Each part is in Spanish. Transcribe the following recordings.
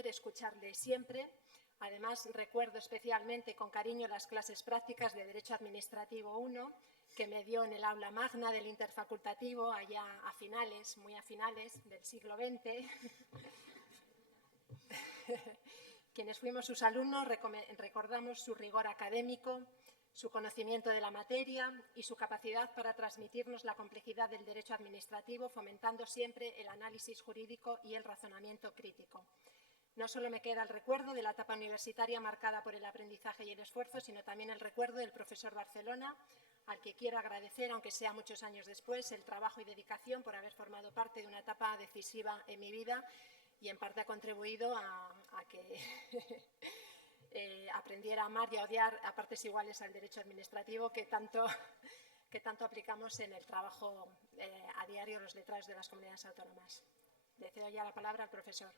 placer escucharle siempre. Además, recuerdo especialmente con cariño las clases prácticas de Derecho Administrativo 1 que me dio en el aula magna del interfacultativo allá a finales, muy a finales del siglo XX. Quienes fuimos sus alumnos recordamos su rigor académico, su conocimiento de la materia y su capacidad para transmitirnos la complejidad del derecho administrativo, fomentando siempre el análisis jurídico y el razonamiento crítico. No solo me queda el recuerdo de la etapa universitaria marcada por el aprendizaje y el esfuerzo, sino también el recuerdo del profesor Barcelona, al que quiero agradecer, aunque sea muchos años después, el trabajo y dedicación por haber formado parte de una etapa decisiva en mi vida y en parte ha contribuido a que aprendiera a amar y a odiar a partes iguales al derecho administrativo que tanto aplicamos en el trabajo a diario los letrados de las comunidades autónomas. Le cedo ya la palabra al profesor.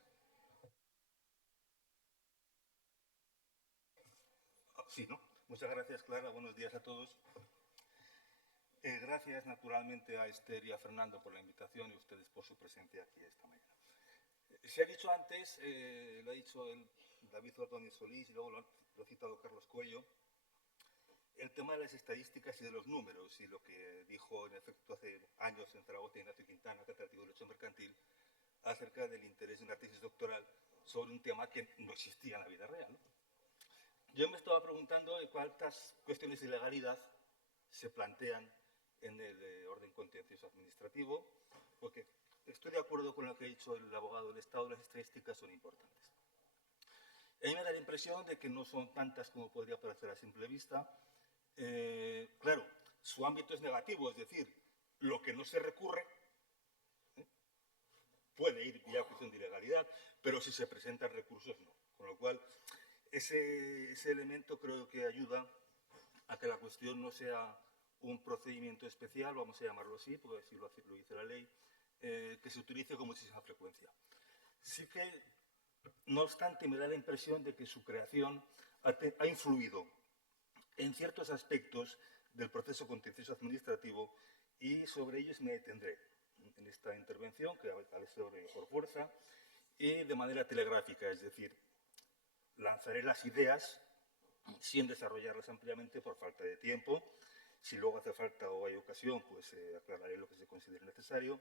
Sí, ¿no? Muchas gracias, Clara. Buenos días a todos. Gracias, naturalmente, a Esther y a Fernando por la invitación y a ustedes por su presencia aquí esta mañana. Se ha dicho antes, lo ha dicho David Ordóñez Solís y luego lo ha citado Carlos Cuello, el tema de las estadísticas y de los números y lo que dijo, en efecto, hace años en Zaragoza Ignacio Quintana, catedrático de Derecho Mercantil, acerca del interés de una tesis doctoral sobre un tema que no existía en la vida real, ¿no? Yo me estaba preguntando cuántas cuestiones de ilegalidad se plantean en el orden contencioso administrativo, porque estoy de acuerdo con lo que ha dicho el abogado del Estado, las estadísticas son importantes. A mí me da la impresión de que no son tantas como podría parecer a simple vista. Claro, su ámbito es negativo, es decir, lo que no se recurre puede ir vía cuestión de ilegalidad, pero si se presentan recursos no. Con lo cual, ese elemento creo que ayuda a que la cuestión no sea un procedimiento especial, vamos a llamarlo así, porque así lo dice la ley, que se utilice con muchísima frecuencia. Sí que, no obstante, me da la impresión de que su creación ha influido en ciertos aspectos del proceso contencioso administrativo y sobre ellos me detendré en esta intervención, que a veces por fuerza, y de manera telegráfica, es decir, lanzaré las ideas sin desarrollarlas ampliamente por falta de tiempo. Si luego hace falta o hay ocasión, pues aclararé lo que se considere necesario.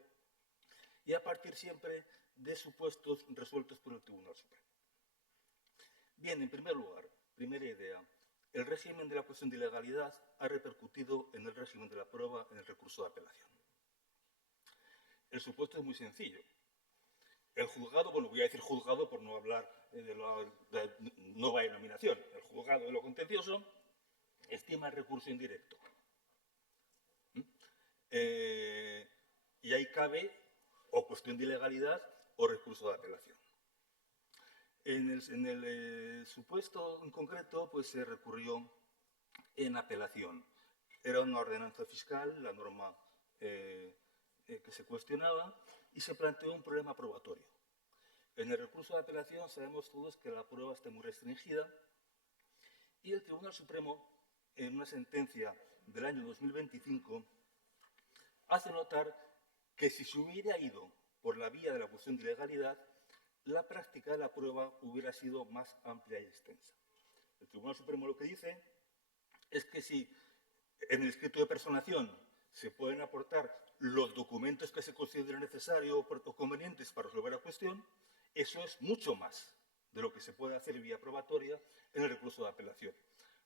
Y a partir siempre de supuestos resueltos por el Tribunal Supremo. Bien, en primer lugar, primera idea, el régimen de la cuestión de ilegalidad ha repercutido en el régimen de la prueba en el recurso de apelación. El supuesto es muy sencillo. El juzgado, bueno, voy a decir juzgado por no hablar de la nueva denominación, el juzgado de lo contencioso estima el recurso indirecto. Y ahí cabe o cuestión de ilegalidad o recurso de apelación. En el supuesto en concreto, pues se recurrió en apelación. Era una ordenanza fiscal, la norma que se cuestionaba, y se planteó un problema probatorio. En el recurso de apelación sabemos todos que la prueba está muy restringida y el Tribunal Supremo, en una sentencia del año 2025, hace notar que si se hubiera ido por la vía de la cuestión de ilegalidad, la práctica de la prueba hubiera sido más amplia y extensa. El Tribunal Supremo lo que dice es que si en el escrito de personación se pueden aportar los documentos que se consideren necesarios o convenientes para resolver la cuestión, eso es mucho más de lo que se puede hacer vía probatoria en el recurso de apelación.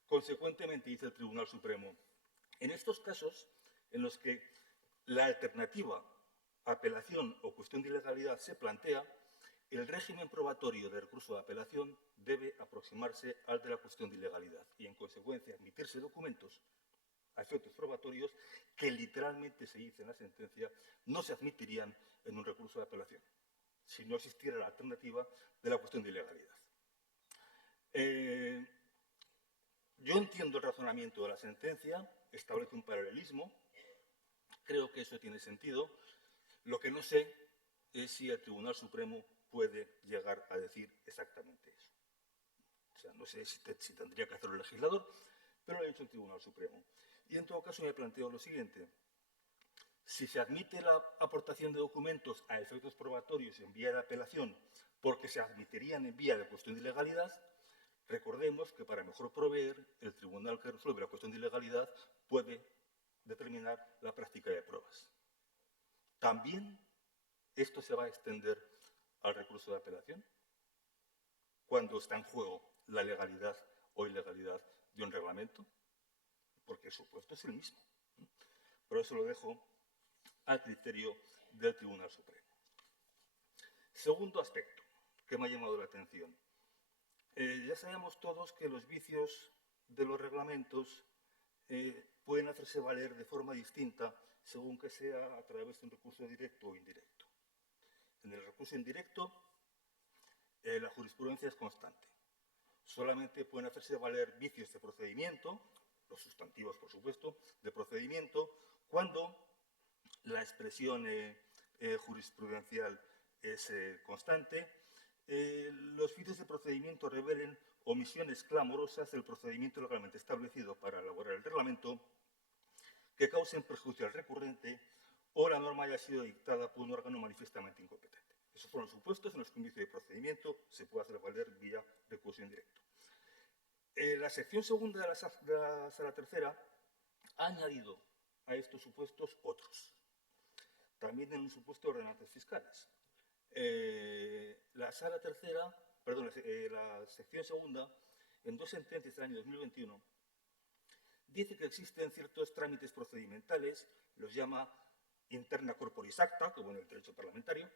Consecuentemente, dice el Tribunal Supremo, en estos casos en los que la alternativa apelación o cuestión de ilegalidad se plantea, el régimen probatorio de recurso de apelación debe aproximarse al de la cuestión de ilegalidad y, en consecuencia, admitirse documentos a efectos probatorios que literalmente se dice en la sentencia no se admitirían en un recurso de apelación si no existiera la alternativa de la cuestión de ilegalidad. Yo entiendo el razonamiento de la sentencia, establece un paralelismo, creo que eso tiene sentido. Lo que no sé es si el Tribunal Supremo puede llegar a decir exactamente eso. O sea, no sé si tendría que hacerlo el legislador, pero lo ha dicho el Tribunal Supremo. Y en todo caso me planteo lo siguiente. Si se admite la aportación de documentos a efectos probatorios en vía de apelación porque se admitirían en vía de cuestión de ilegalidad. Recordemos que para mejor proveer, el tribunal que resuelve la cuestión de ilegalidad puede determinar la práctica de pruebas. También esto se va a extender al recurso de apelación cuando está en juego la legalidad o ilegalidad de un reglamento, porque el supuesto es el mismo. Por eso lo dejo al criterio del Tribunal Supremo. Segundo aspecto que me ha llamado la atención. Ya sabemos todos que los vicios de los reglamentos pueden hacerse valer de forma distinta según que sea a través de un recurso directo o indirecto. En el recurso indirecto, la jurisprudencia es constante. Solamente pueden hacerse valer vicios de procedimiento, los sustantivos, por supuesto, de procedimiento, cuando la expresión jurisprudencial es constante. Los vicios de procedimiento revelen omisiones clamorosas del procedimiento legalmente establecido para elaborar el reglamento que causen perjuicio al recurrente o la norma haya sido dictada por un órgano manifiestamente incompetente. Esos son los supuestos en los que un vicio de procedimiento se puede hacer valer vía recurso indirecto. La sección segunda de la sala tercera ha añadido a estos supuestos otros, también en un supuesto de ordenanzas fiscales. La sección segunda, en dos sentencias del año 2021, dice que existen ciertos trámites procedimentales, los llama interna corporis acta, como en el derecho parlamentario,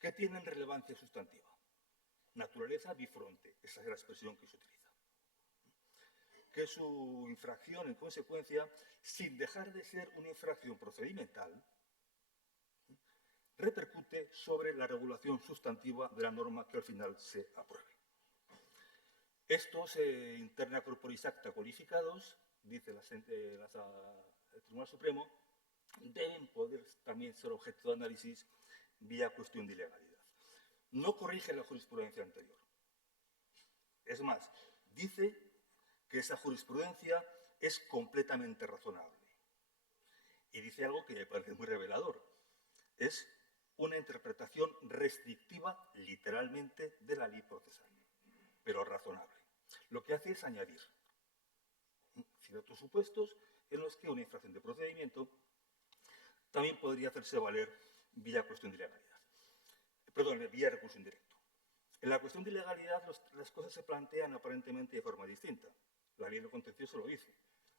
que tienen relevancia sustantiva. Naturaleza bifronte, esa es la expresión que se utiliza. Que su infracción, en consecuencia, sin dejar de ser una infracción procedimental, repercute sobre la regulación sustantiva de la norma que al final se apruebe. Estos interna corporis acta cualificados, dice el Tribunal Supremo, deben poder también ser objeto de análisis vía cuestión de ilegalidad. No corrige la jurisprudencia anterior. Es más, dice que esa jurisprudencia es completamente razonable. Y dice algo que me parece muy revelador. Es una interpretación restrictiva, literalmente, de la ley procesal, pero razonable. Lo que hace es añadir ciertos supuestos en los que una infracción de procedimiento también podría hacerse valer vía cuestión de ilegalidad. Perdón, vía recurso indirecto. En la cuestión de ilegalidad las cosas se plantean aparentemente de forma distinta. La ley de lo contencioso lo dice.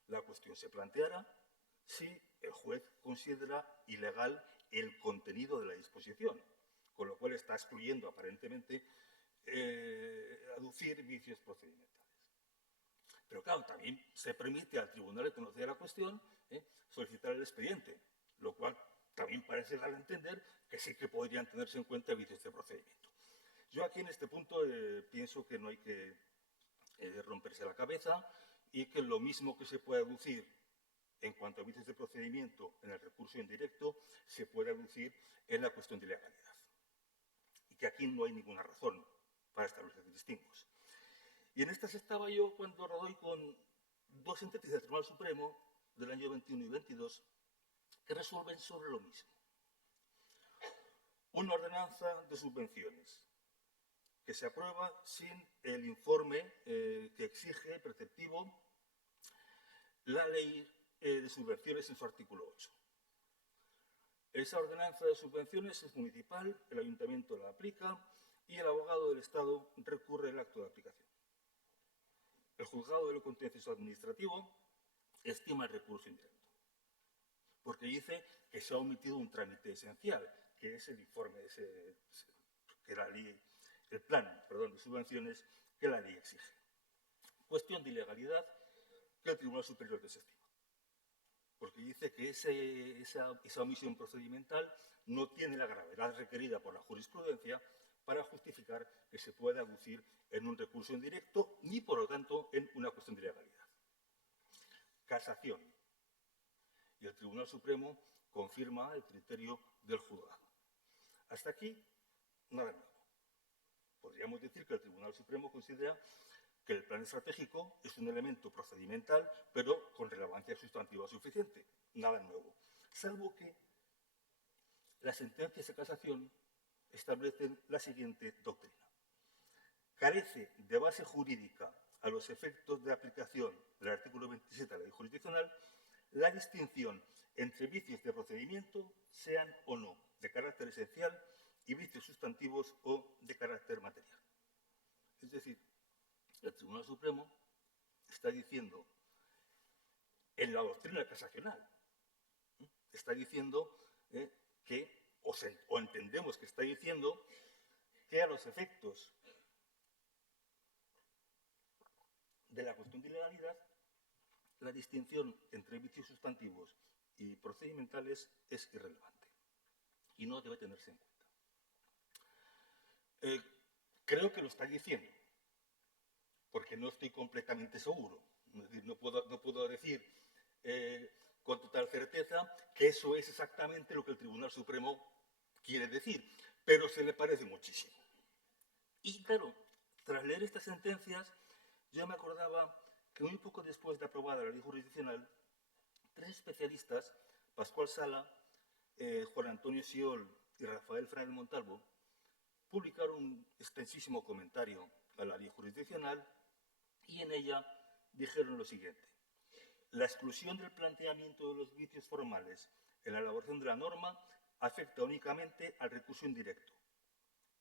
La cuestión se planteará si el juez considera ilegal el contenido de la disposición, con lo cual está excluyendo aparentemente aducir vicios procedimentales. Pero claro, también se permite al tribunal de conocer la cuestión solicitar el expediente, lo cual también parece dar a entender que sí que podrían tenerse en cuenta vicios de procedimiento. Yo aquí en este punto pienso que no hay que romperse la cabeza y que lo mismo que se puede aducir en cuanto a vicios de procedimiento en el recurso indirecto se puede aducir en la cuestión de ilegalidad. Y que aquí no hay ninguna razón para establecer distingos. Y en estas estaba yo cuando doy con dos sentencias del Tribunal Supremo del año 21 y 22 que resuelven sobre lo mismo. Una ordenanza de subvenciones que se aprueba sin el informe que exige preceptivo la ley de subvenciones en su artículo 8. Esa ordenanza de subvenciones es municipal, el ayuntamiento la aplica y el abogado del Estado recurre el acto de aplicación. El juzgado de lo contencioso administrativo estima el recurso indirecto, porque dice que se ha omitido un trámite esencial, que es el informe, que la ley, el plan de subvenciones que la ley exige. Cuestión de ilegalidad que el Tribunal Superior desestima, porque dice que esa omisión procedimental no tiene la gravedad requerida por la jurisprudencia para justificar que se pueda aducir en un recurso indirecto ni, por lo tanto, en una cuestión de ilegalidad. Casación. Y el Tribunal Supremo confirma el criterio del juzgado. Hasta aquí, nada nuevo. Podríamos decir que el Tribunal Supremo considera que el plan estratégico es un elemento procedimental, pero con relevancia sustantiva suficiente. Nada nuevo. Salvo que las sentencias de casación establecen la siguiente doctrina. Carece de base jurídica a los efectos de aplicación del artículo 27 de la ley jurisdiccional la distinción entre vicios de procedimiento, sean o no de carácter esencial, y vicios sustantivos o de carácter material. Es decir, el Tribunal Supremo está diciendo, en la doctrina casacional, está diciendo o entendemos que está diciendo, que a los efectos de la cuestión de ilegalidad, la distinción entre vicios sustantivos y procedimentales es irrelevante y no debe tenerse en cuenta. Creo que lo está diciendo, porque no estoy completamente seguro. Es decir, no puedo decir con total certeza que eso es exactamente lo que el Tribunal Supremo quiere decir, pero se le parece muchísimo. Y claro, tras leer estas sentencias, yo me acordaba que muy poco después de aprobada la ley jurisdiccional, 3 especialistas, Pascual Sala, Juan Antonio Siol y Rafael Franel Montalvo, publicaron un extensísimo comentario a la ley jurisdiccional y en ella dijeron lo siguiente. La exclusión del planteamiento de los vicios formales en la elaboración de la norma afecta únicamente al recurso indirecto,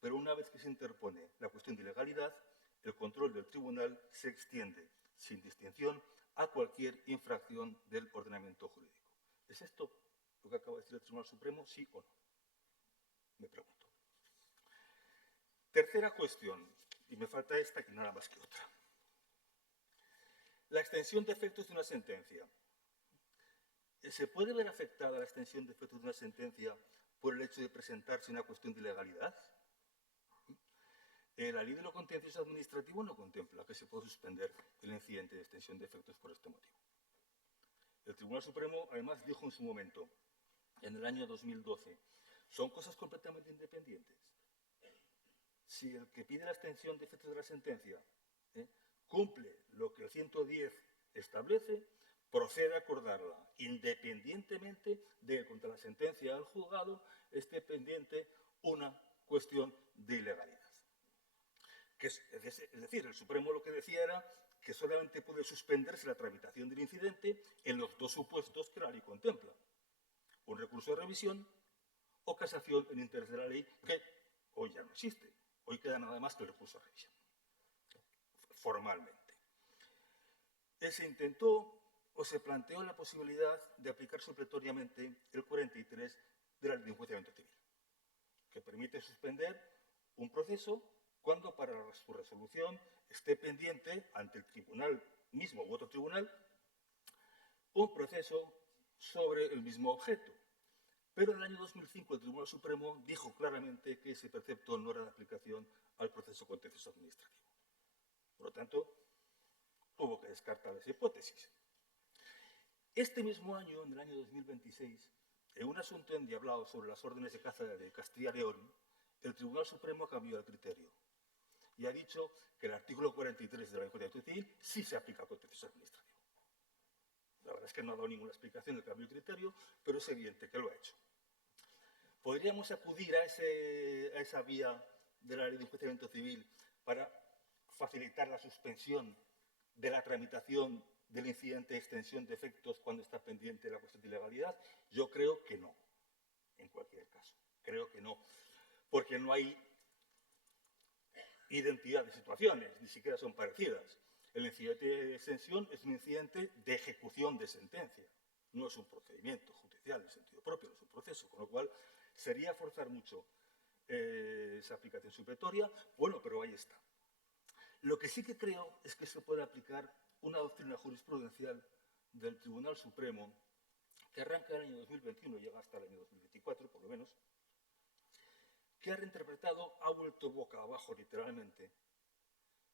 pero una vez que se interpone la cuestión de ilegalidad, el control del tribunal se extiende, sin distinción, a cualquier infracción del ordenamiento jurídico. ¿Es esto lo que acaba de decir el Tribunal Supremo, sí o no? Me pregunto. Tercera cuestión, y me falta esta y nada más que otra. La extensión de efectos de una sentencia. ¿Se puede ver afectada la extensión de efectos de una sentencia por el hecho de presentarse una cuestión de ilegalidad? La ley de lo contencioso administrativo no contempla que se pueda suspender el incidente de extensión de efectos por este motivo. El Tribunal Supremo, además, dijo en su momento, en el año 2012, son cosas completamente independientes. Si el que pide la extensión de efectos de la sentencia cumple lo que el 110 establece, procede a acordarla, independientemente de que contra la sentencia del juzgado esté pendiente una cuestión de ilegalidad. Es decir, el Supremo lo que decía era que solamente puede suspenderse la tramitación del incidente en los 2 supuestos que la ley contempla. Un recurso de revisión o casación en interés de la ley, que hoy ya no existe. Hoy queda nada más que el recurso de revisión, formalmente. Se intentó o se planteó la posibilidad de aplicar supletoriamente el 43 de la Ley de Enjuiciamiento Civil, que permite suspender un proceso cuando para su resolución esté pendiente ante el tribunal mismo u otro tribunal un proceso sobre el mismo objeto. Pero en el año 2005 el Tribunal Supremo dijo claramente que ese precepto no era de aplicación al proceso contencioso administrativo. Por lo tanto, hubo que descartar esa hipótesis. Este mismo año, en el año 2026, en un asunto endiablado sobre las órdenes de caza de Castilla y León, el Tribunal Supremo cambió el criterio y ha dicho que el artículo 43 de la Ley de Enjuiciamiento Civil sí se aplica al contencioso administrativo. La verdad es que no ha dado ninguna explicación del cambio de criterio, pero es evidente que lo ha hecho. ¿Podríamos acudir a esa vía de la Ley de Enjuiciamiento Civil para facilitar la suspensión de la tramitación del incidente de extensión de efectos cuando está pendiente la cuestión de ilegalidad? Yo creo que no, en cualquier caso. Creo que no, porque no hay identidad de situaciones, ni siquiera son parecidas. El incidente de extensión es un incidente de ejecución de sentencia, no es un procedimiento judicial en sentido propio, no es un proceso, con lo cual sería forzar mucho esa aplicación supletoria. Bueno, pero ahí está. Lo que sí que creo es que se puede aplicar una doctrina jurisprudencial del Tribunal Supremo que arranca en el año 2021 y llega hasta el año 2024, por lo menos, que ha reinterpretado, ha vuelto boca abajo literalmente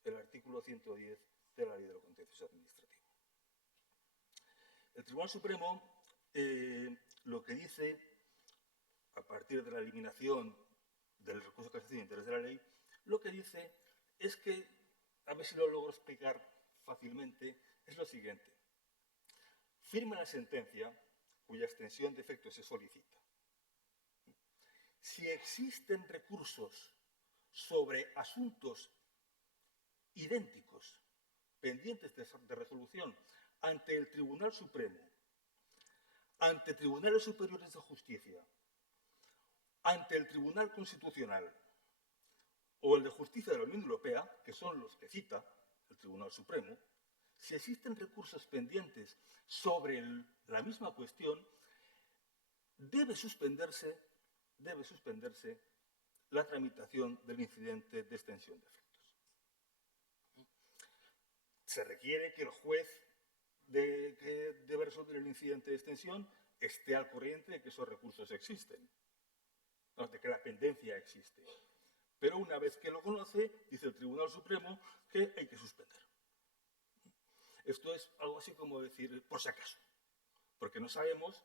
el artículo 110 de la Ley de lo Contencioso Administrativo. El Tribunal Supremo lo que dice, a partir de la eliminación del recurso de casación en interés de la ley, lo que dice es que, a ver si lo logro explicar fácilmente, es lo siguiente. Firma la sentencia cuya extensión de efectos se solicita. si existen recursos sobre asuntos idénticos, pendientes de resolución, ante el Tribunal Supremo, ante tribunales superiores de justicia, ante el Tribunal Constitucional o el de Justicia de la Unión Europea, que son los que cita el Tribunal Supremo, si existen recursos pendientes sobre la misma cuestión, debe suspenderse la tramitación del incidente de extensión de efectos. Se requiere que el juez que debe resolver el incidente de extensión esté al corriente de que esos recursos existen, de que la pendencia existe. Pero una vez que lo conoce, dice el Tribunal Supremo que hay que suspender. Esto es algo así como decir, por si acaso, porque no sabemos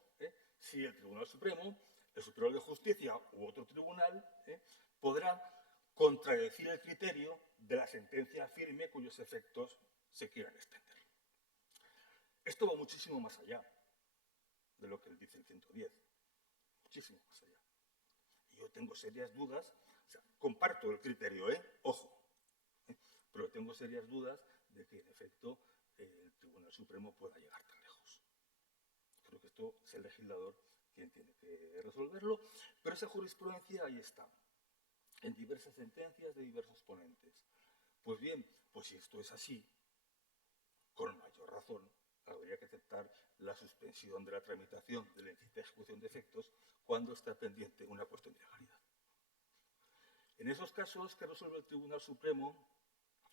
si el Tribunal Supremo, el Superior de Justicia u otro tribunal podrá contradecir el criterio de la sentencia firme cuyos efectos se quieran extender. Esto va muchísimo más allá de lo que dice el 110, muchísimo más allá. Y yo tengo serias dudas, o sea, comparto el criterio, ojo, pero tengo serias dudas de que en efecto el Tribunal Supremo pueda llegar tan lejos. Creo que esto es el legislador quien tiene que resolverlo, pero esa jurisprudencia ahí está, en diversas sentencias de diversos ponentes. Pues bien, pues si esto es así, con mayor razón habría que aceptar la suspensión de la tramitación de la ejecución de efectos cuando está pendiente una cuestión de legalidad. En esos casos que resuelve el Tribunal Supremo,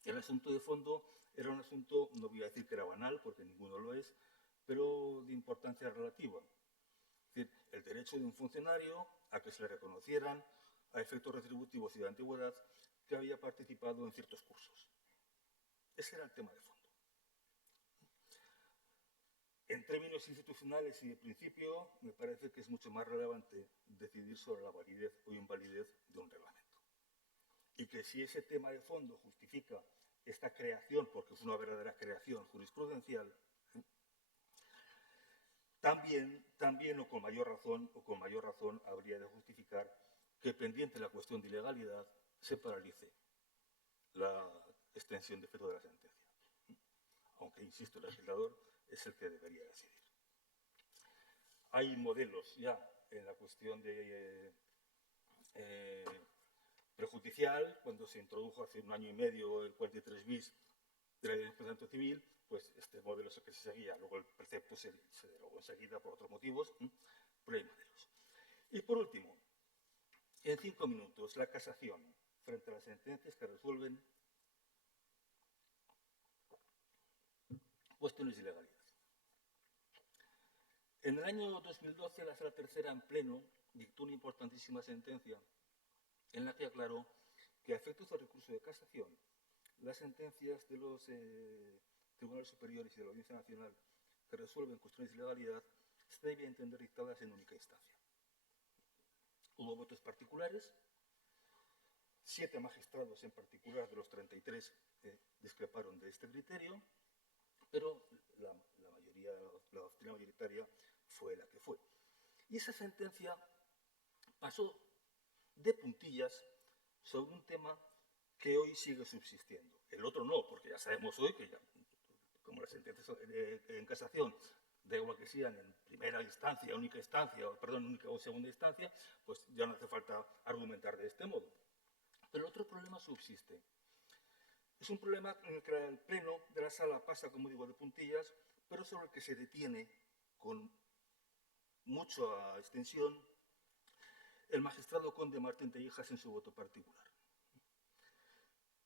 el asunto de fondo era un asunto, no voy a decir que era banal, porque ninguno lo es, pero de importancia relativa. Es decir, el derecho de un funcionario a que se le reconocieran a efectos retributivos y de antigüedad que había participado en ciertos cursos. Ese era el tema de fondo. En términos institucionales y de principio, me parece que es mucho más relevante decidir sobre la validez o invalidez de un reglamento. Y que si ese tema de fondo justifica esta creación, porque es una verdadera creación jurisprudencial, también o con mayor razón habría de justificar que pendiente la cuestión de ilegalidad se paralice la extensión de efecto de la sentencia. Aunque, insisto, el legislador es el que debería decidir. Hay modelos ya en la cuestión de prejudicial, cuando se introdujo hace un año y medio el 43 bis de la Ley de Enjuiciamiento Civil, pues este modelo es el que se seguía. Luego el precepto se derogó enseguida por otros motivos, pero hay modelos. Y por último, en 5 minutos, la casación frente a las sentencias que resuelven cuestiones de ilegalidad. En el año 2012, la Sala Tercera en pleno dictó una importantísima sentencia en la que aclaró que a efectos de recurso de casación, las sentencias de los tribunales superiores y de la Audiencia Nacional que resuelven cuestiones de ilegalidad se deben entender dictadas en única instancia. Hubo votos particulares, 7 magistrados en particular de los 33 discreparon de este criterio, pero la doctrina mayoritaria fue la que fue. Y esa sentencia pasó de puntillas sobre un tema que hoy sigue subsistiendo. El otro no, porque ya sabemos hoy que ya, como las sentencias en casación, da igual que sean en primera instancia, única o segunda instancia, pues ya no hace falta argumentar de este modo. Pero el otro problema subsiste. Es un problema en el que el pleno de la sala pasa, como digo, de puntillas, pero sobre el que se detiene con mucha extensión el magistrado conde Martín Tellijas en su voto particular,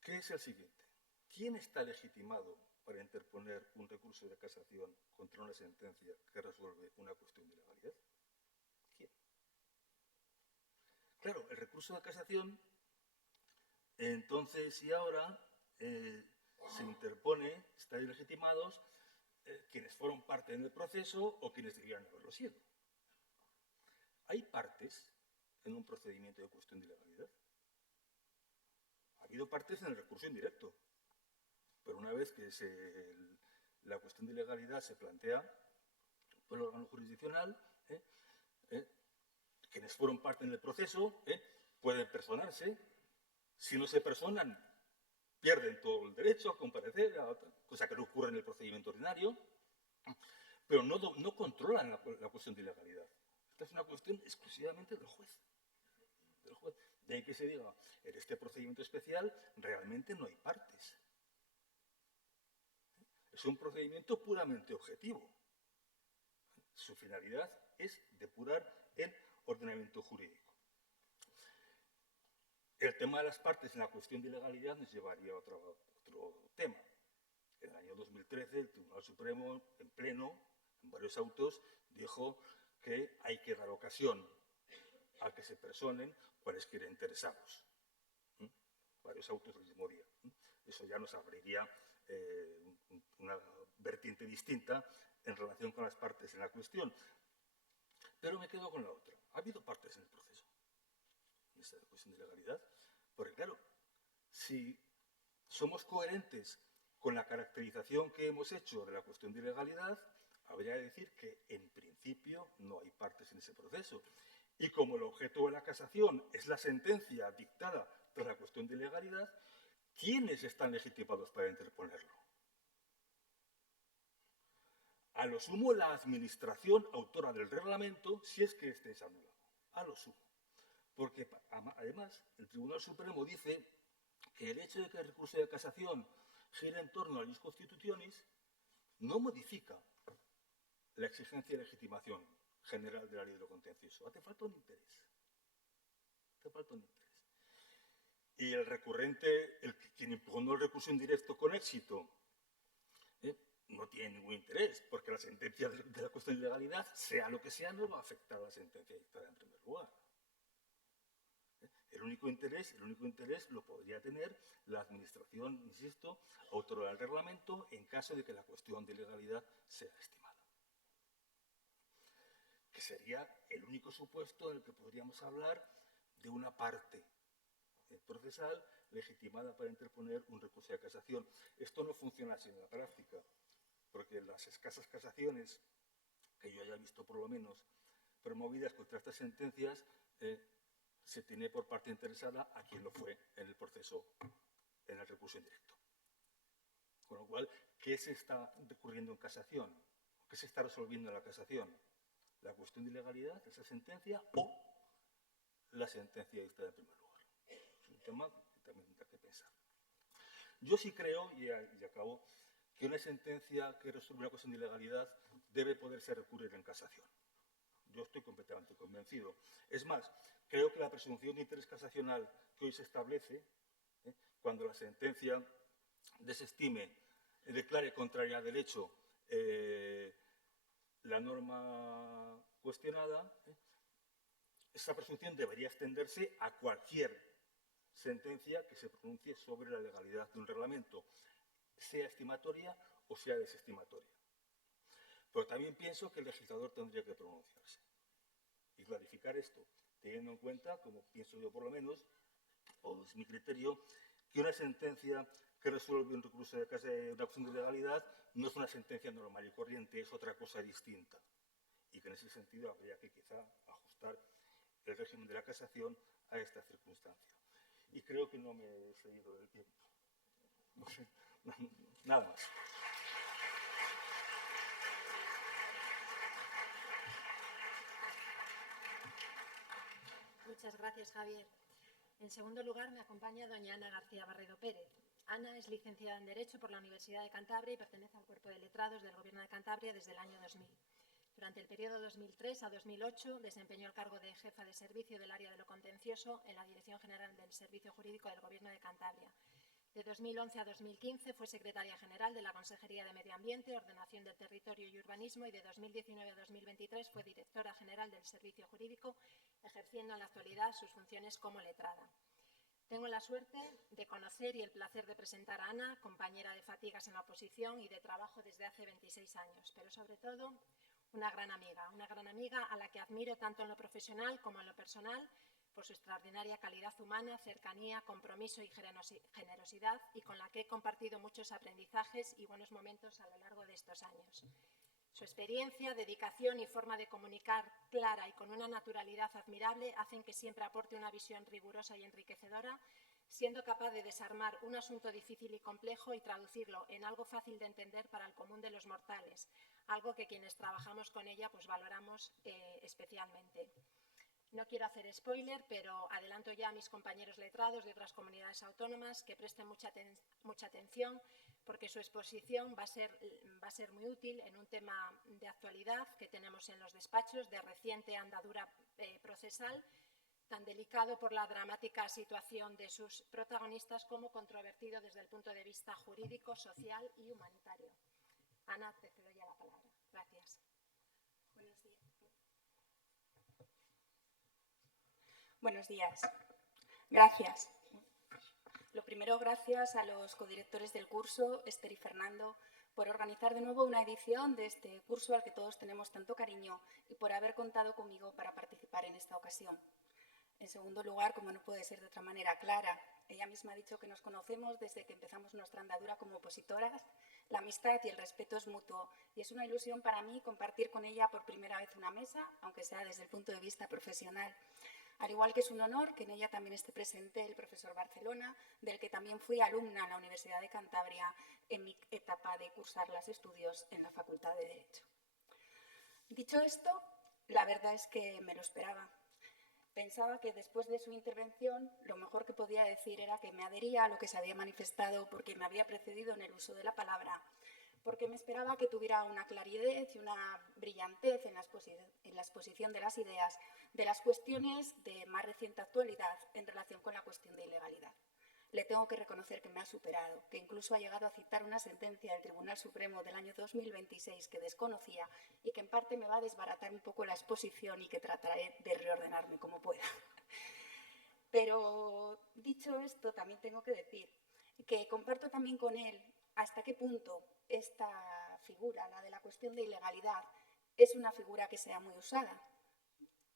que es el siguiente. ¿Quién está legitimado para interponer un recurso de casación contra una sentencia que resuelve una cuestión de ilegalidad? ¿Quién? Claro, el recurso de casación, entonces y ahora, se interpone, están legitimados quienes fueron parte en el proceso o quienes debían haberlo sido. ¿Hay partes en un procedimiento de cuestión de ilegalidad? Ha habido partes en el recurso indirecto, pero una vez que la cuestión de ilegalidad se plantea por el órgano jurisdiccional, quienes fueron parte en el proceso pueden personarse. Si no se personan, pierden todo el derecho a comparecer, cosa que no ocurre en el procedimiento ordinario, pero no controlan la cuestión de ilegalidad. Esta es una cuestión exclusivamente del juez. De ahí que se diga, en este procedimiento especial realmente no hay partes. Es un procedimiento puramente objetivo. Su finalidad es depurar el ordenamiento jurídico. El tema de las partes en la cuestión de ilegalidad nos llevaría a otro tema. En el año 2013, el Tribunal Supremo, en pleno, en varios autos, dijo que hay que dar ocasión a que se personen cualesquiera interesados. Varios autos el mismo día. Eso ya nos abriría una vertiente distinta en relación con las partes en la cuestión. Pero me quedo con la otra. ¿Ha habido partes en el proceso? En esta cuestión de ilegalidad. Porque claro, si somos coherentes con la caracterización que hemos hecho de la cuestión de ilegalidad, habría que decir que en principio no hay partes en ese proceso. Y como el objeto de la casación es la sentencia dictada tras la cuestión de ilegalidad, ¿quiénes están legitimados para interponerlo? A lo sumo, la administración autora del reglamento, si es que este es anulado. A lo sumo. Porque, además, el Tribunal Supremo dice que el hecho de que el recurso de casación gire en torno a la ius constitutionis no modifica la exigencia de legitimación general de la ley de lo contencioso. Hace falta un interés. Hace falta un interés. Y el recurrente, quien impugnó el recurso indirecto con éxito, no tiene ningún interés, porque la sentencia de la cuestión de legalidad, sea lo que sea, no va a afectar a la sentencia dictada en primer lugar. El único interés lo podría tener la administración, insisto, autora del reglamento, en caso de que la cuestión de legalidad sea estimada. Que sería el único supuesto en el que podríamos hablar de una parte procesal legitimada para interponer un recurso de casación. Esto no funciona así en la práctica, porque las escasas casaciones que yo haya visto, por lo menos, promovidas contra estas sentencias, se tiene por parte interesada a quien lo fue en el proceso, en el recurso indirecto. Con lo cual, ¿qué se está recurriendo en casación? ¿Qué se está resolviendo en la casación? ¿La cuestión de ilegalidad de esa sentencia o la sentencia dictada en primer lugar? Es un tema que también hay que pensar. Yo sí creo, y acabo, que una sentencia que resuelve una cuestión de ilegalidad debe poderse recurrir en casación. Yo estoy completamente convencido. Es más, creo que la presunción de interés casacional que hoy se establece, cuando la sentencia desestime, declare contraria a derecho la norma cuestionada, esa presunción debería extenderse a cualquier sentencia que se pronuncie sobre la legalidad de un reglamento, sea estimatoria o sea desestimatoria. Pero también pienso que el legislador tendría que pronunciarse y clarificar esto, teniendo en cuenta, como pienso yo por lo menos, o es mi criterio, que una sentencia que resuelve un recurso de una cuestión de legalidad no es una sentencia normal y corriente, es otra cosa distinta. Y que en ese sentido habría que quizá ajustar el régimen de la casación a esta circunstancia. Y creo que no me he excedido del tiempo. No sé, nada más. Muchas gracias, Javier. En segundo lugar, me acompaña doña Ana García Barredo Pérez. Ana es licenciada en Derecho por la Universidad de Cantabria y pertenece al Cuerpo de Letrados del Gobierno de Cantabria desde el año 2000. Durante el periodo 2003 a 2008 desempeñó el cargo de jefa de servicio del área de lo contencioso en la Dirección General del Servicio Jurídico del Gobierno de Cantabria. De 2011 a 2015 fue secretaria general de la Consejería de Medio Ambiente, Ordenación del Territorio y Urbanismo y de 2019 a 2023 fue directora general del Servicio Jurídico, ejerciendo en la actualidad sus funciones como letrada. Tengo la suerte de conocer y el placer de presentar a Ana, compañera de fatigas en la oposición y de trabajo desde hace 26 años, pero sobre todo una gran amiga a la que admiro tanto en lo profesional como en lo personal por su extraordinaria calidad humana, cercanía, compromiso y generosidad, y con la que he compartido muchos aprendizajes y buenos momentos a lo largo de estos años. Su experiencia, dedicación y forma de comunicar clara y con una naturalidad admirable hacen que siempre aporte una visión rigurosa y enriquecedora, siendo capaz de desarmar un asunto difícil y complejo y traducirlo en algo fácil de entender para el común de los mortales, algo que quienes trabajamos con ella pues valoramos especialmente. No quiero hacer spoiler, pero adelanto ya a mis compañeros letrados de otras comunidades autónomas que presten mucha atención, porque su exposición va a ser muy útil en un tema de actualidad que tenemos en los despachos, de reciente andadura procesal, tan delicado por la dramática situación de sus protagonistas como controvertido desde el punto de vista jurídico, social y humanitario. Ana, te cedo ya la palabra. Gracias. Buenos días. Gracias. Lo primero, gracias a los codirectores del curso, Esther y Fernando, por organizar de nuevo una edición de este curso al que todos tenemos tanto cariño y por haber contado conmigo para participar en esta ocasión. En segundo lugar, como no puede ser de otra manera, Clara. Ella misma ha dicho que nos conocemos desde que empezamos nuestra andadura como opositoras. La amistad y el respeto es mutuo y es una ilusión para mí compartir con ella por primera vez una mesa, aunque sea desde el punto de vista profesional. Al igual que es un honor que en ella también esté presente el profesor Barcelona, del que también fui alumna en la Universidad de Cantabria en mi etapa de cursar los estudios en la Facultad de Derecho. Dicho esto, la verdad es que me lo esperaba. Pensaba que después de su intervención lo mejor que podía decir era que me adhería a lo que se había manifestado porque me había precedido en el uso de la palabra, porque me esperaba que tuviera una claridad y una brillantez en la exposición de las ideas de las cuestiones de más reciente actualidad en relación con la cuestión de ilegalidad. Le tengo que reconocer que me ha superado, que incluso ha llegado a citar una sentencia del Tribunal Supremo del año 2026 que desconocía y que en parte me va a desbaratar un poco la exposición y que trataré de reordenarme como pueda. Pero dicho esto, también tengo que decir que comparto también con él hasta qué punto esta figura, la de la cuestión de ilegalidad, es una figura que sea muy usada.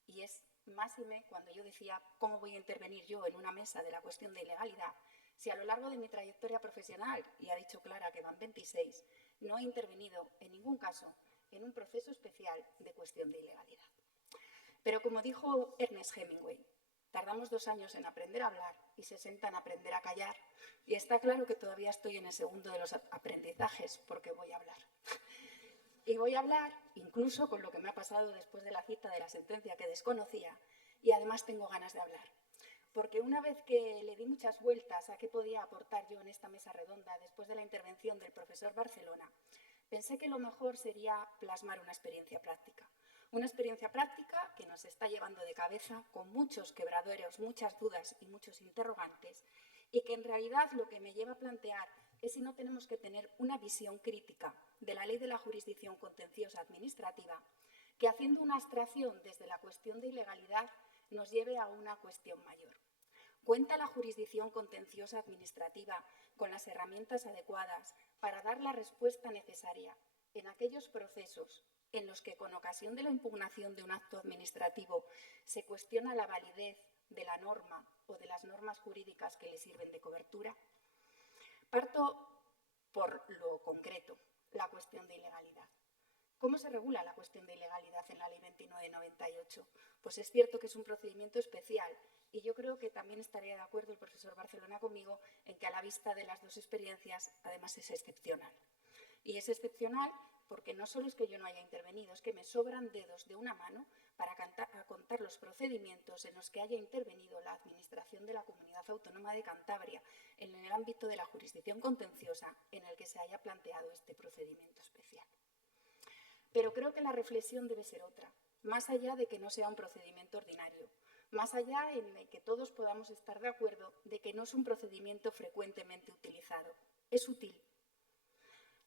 Y es máxime cuando yo decía cómo voy a intervenir yo en una mesa de la cuestión de ilegalidad, si a lo largo de mi trayectoria profesional, y ha dicho Clara que van 26, no he intervenido en ningún caso en un proceso especial de cuestión de ilegalidad. Pero como dijo Ernest Hemingway, tardamos 2 años en aprender a hablar y 60 en aprender a callar, y está claro que todavía estoy en el segundo de los aprendizajes porque voy a hablar. Y voy a hablar incluso con lo que me ha pasado después de la cita de la sentencia que desconocía, y además tengo ganas de hablar. Porque una vez que le di muchas vueltas a qué podía aportar yo en esta mesa redonda después de la intervención del profesor Barcelona, pensé que lo mejor sería plasmar una experiencia práctica. Una experiencia práctica que nos está llevando de cabeza con muchos quebraderos, muchas dudas y muchos interrogantes, y que en realidad lo que me lleva a plantear es si no tenemos que tener una visión crítica de la ley de la jurisdicción contenciosa administrativa, que haciendo una abstracción desde la cuestión de ilegalidad nos lleve a una cuestión mayor. ¿Cuenta la jurisdicción contenciosa administrativa con las herramientas adecuadas para dar la respuesta necesaria en aquellos procesos en los que con ocasión de la impugnación de un acto administrativo se cuestiona la validez de la norma o de las normas jurídicas que le sirven de cobertura? Parto por lo concreto, la cuestión de ilegalidad. ¿Cómo se regula la cuestión de ilegalidad en la Ley 29/98? Pues es cierto que es un procedimiento especial y yo creo que también estaría de acuerdo el profesor Barcelona conmigo en que a la vista de las dos experiencias además es excepcional. Y es excepcional porque no solo es que yo no haya intervenido, es que me sobran dedos de una mano para contar los procedimientos en los que haya intervenido la Administración de la Comunidad Autónoma de Cantabria en el ámbito de la jurisdicción contenciosa en el que se haya planteado este procedimiento especial. Pero creo que la reflexión debe ser otra, más allá de que no sea un procedimiento ordinario, más allá en el que todos podamos estar de acuerdo de que no es un procedimiento frecuentemente utilizado. Es útil.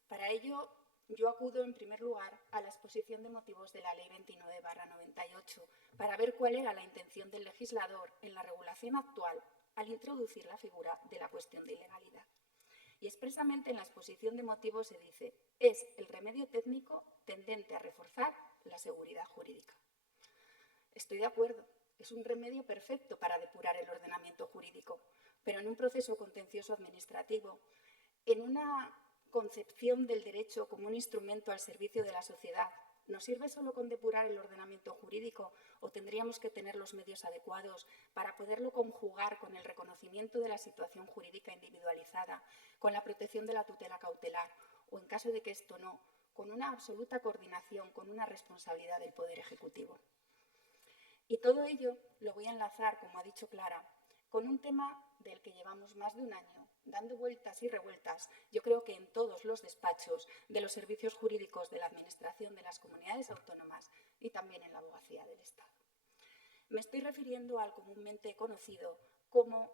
Para ello, yo acudo en primer lugar a la exposición de motivos de la Ley 29/98 para ver cuál era la intención del legislador en la regulación actual al introducir la figura de la cuestión de ilegalidad. Y expresamente en la exposición de motivos se dice: es el remedio técnico tendente a reforzar la seguridad jurídica. Estoy de acuerdo, es un remedio perfecto para depurar el ordenamiento jurídico, pero en un proceso contencioso administrativo, en una concepción del derecho como un instrumento al servicio de la sociedad. ¿Nos sirve solo con depurar el ordenamiento jurídico o tendríamos que tener los medios adecuados para poderlo conjugar con el reconocimiento de la situación jurídica individualizada, con la protección de la tutela cautelar o, en caso de que esto no, con una absoluta coordinación, con una responsabilidad del Poder Ejecutivo? Y todo ello lo voy a enlazar, como ha dicho Clara, con un tema del que llevamos más de un año dando vueltas y revueltas, yo creo que en todos los despachos de los servicios jurídicos de la Administración de las comunidades autónomas y también en la abogacía del Estado. Me estoy refiriendo al comúnmente conocido como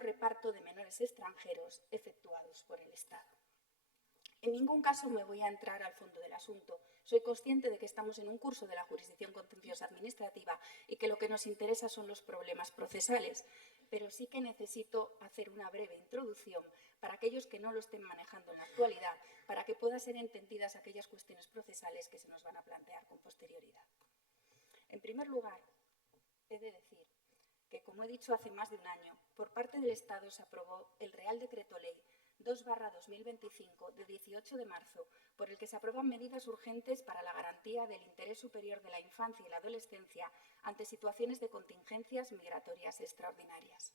reparto de menores extranjeros efectuados por el Estado. En ningún caso me voy a entrar al fondo del asunto. Soy consciente de que estamos en un curso de la jurisdicción contenciosa administrativa y que lo que nos interesa son los problemas procesales, pero sí que necesito hacer una breve introducción para aquellos que no lo estén manejando en la actualidad, para que puedan ser entendidas aquellas cuestiones procesales que se nos van a plantear con posterioridad. En primer lugar, he de decir que, como he dicho hace más de un año, por parte del Estado se aprobó el Real Decreto Ley 2/2025 de 18 de marzo, por el que se aprueban medidas urgentes para la garantía del interés superior de la infancia y la adolescencia ante situaciones de contingencias migratorias extraordinarias.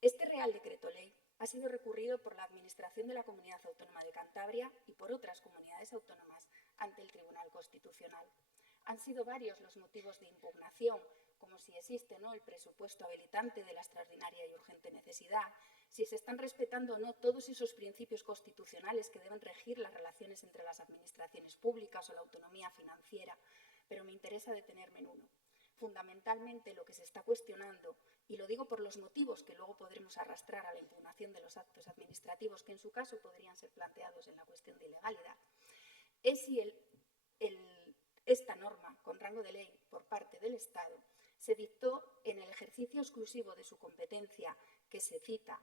Este Real Decreto Ley ha sido recurrido por la Administración de la Comunidad Autónoma de Cantabria y por otras comunidades autónomas ante el Tribunal Constitucional. Han sido varios los motivos de impugnación, como si existe o no el presupuesto habilitante de la extraordinaria y urgente necesidad, si se están respetando o no todos esos principios constitucionales que deben regir las relaciones entre las administraciones públicas o la autonomía financiera, pero me interesa detenerme en uno. Fundamentalmente lo que se está cuestionando, y lo digo por los motivos que luego podremos arrastrar a la impugnación de los actos administrativos que en su caso podrían ser planteados en la cuestión de ilegalidad, es si esta norma con rango de ley por parte del Estado se dictó en el ejercicio exclusivo de su competencia que se cita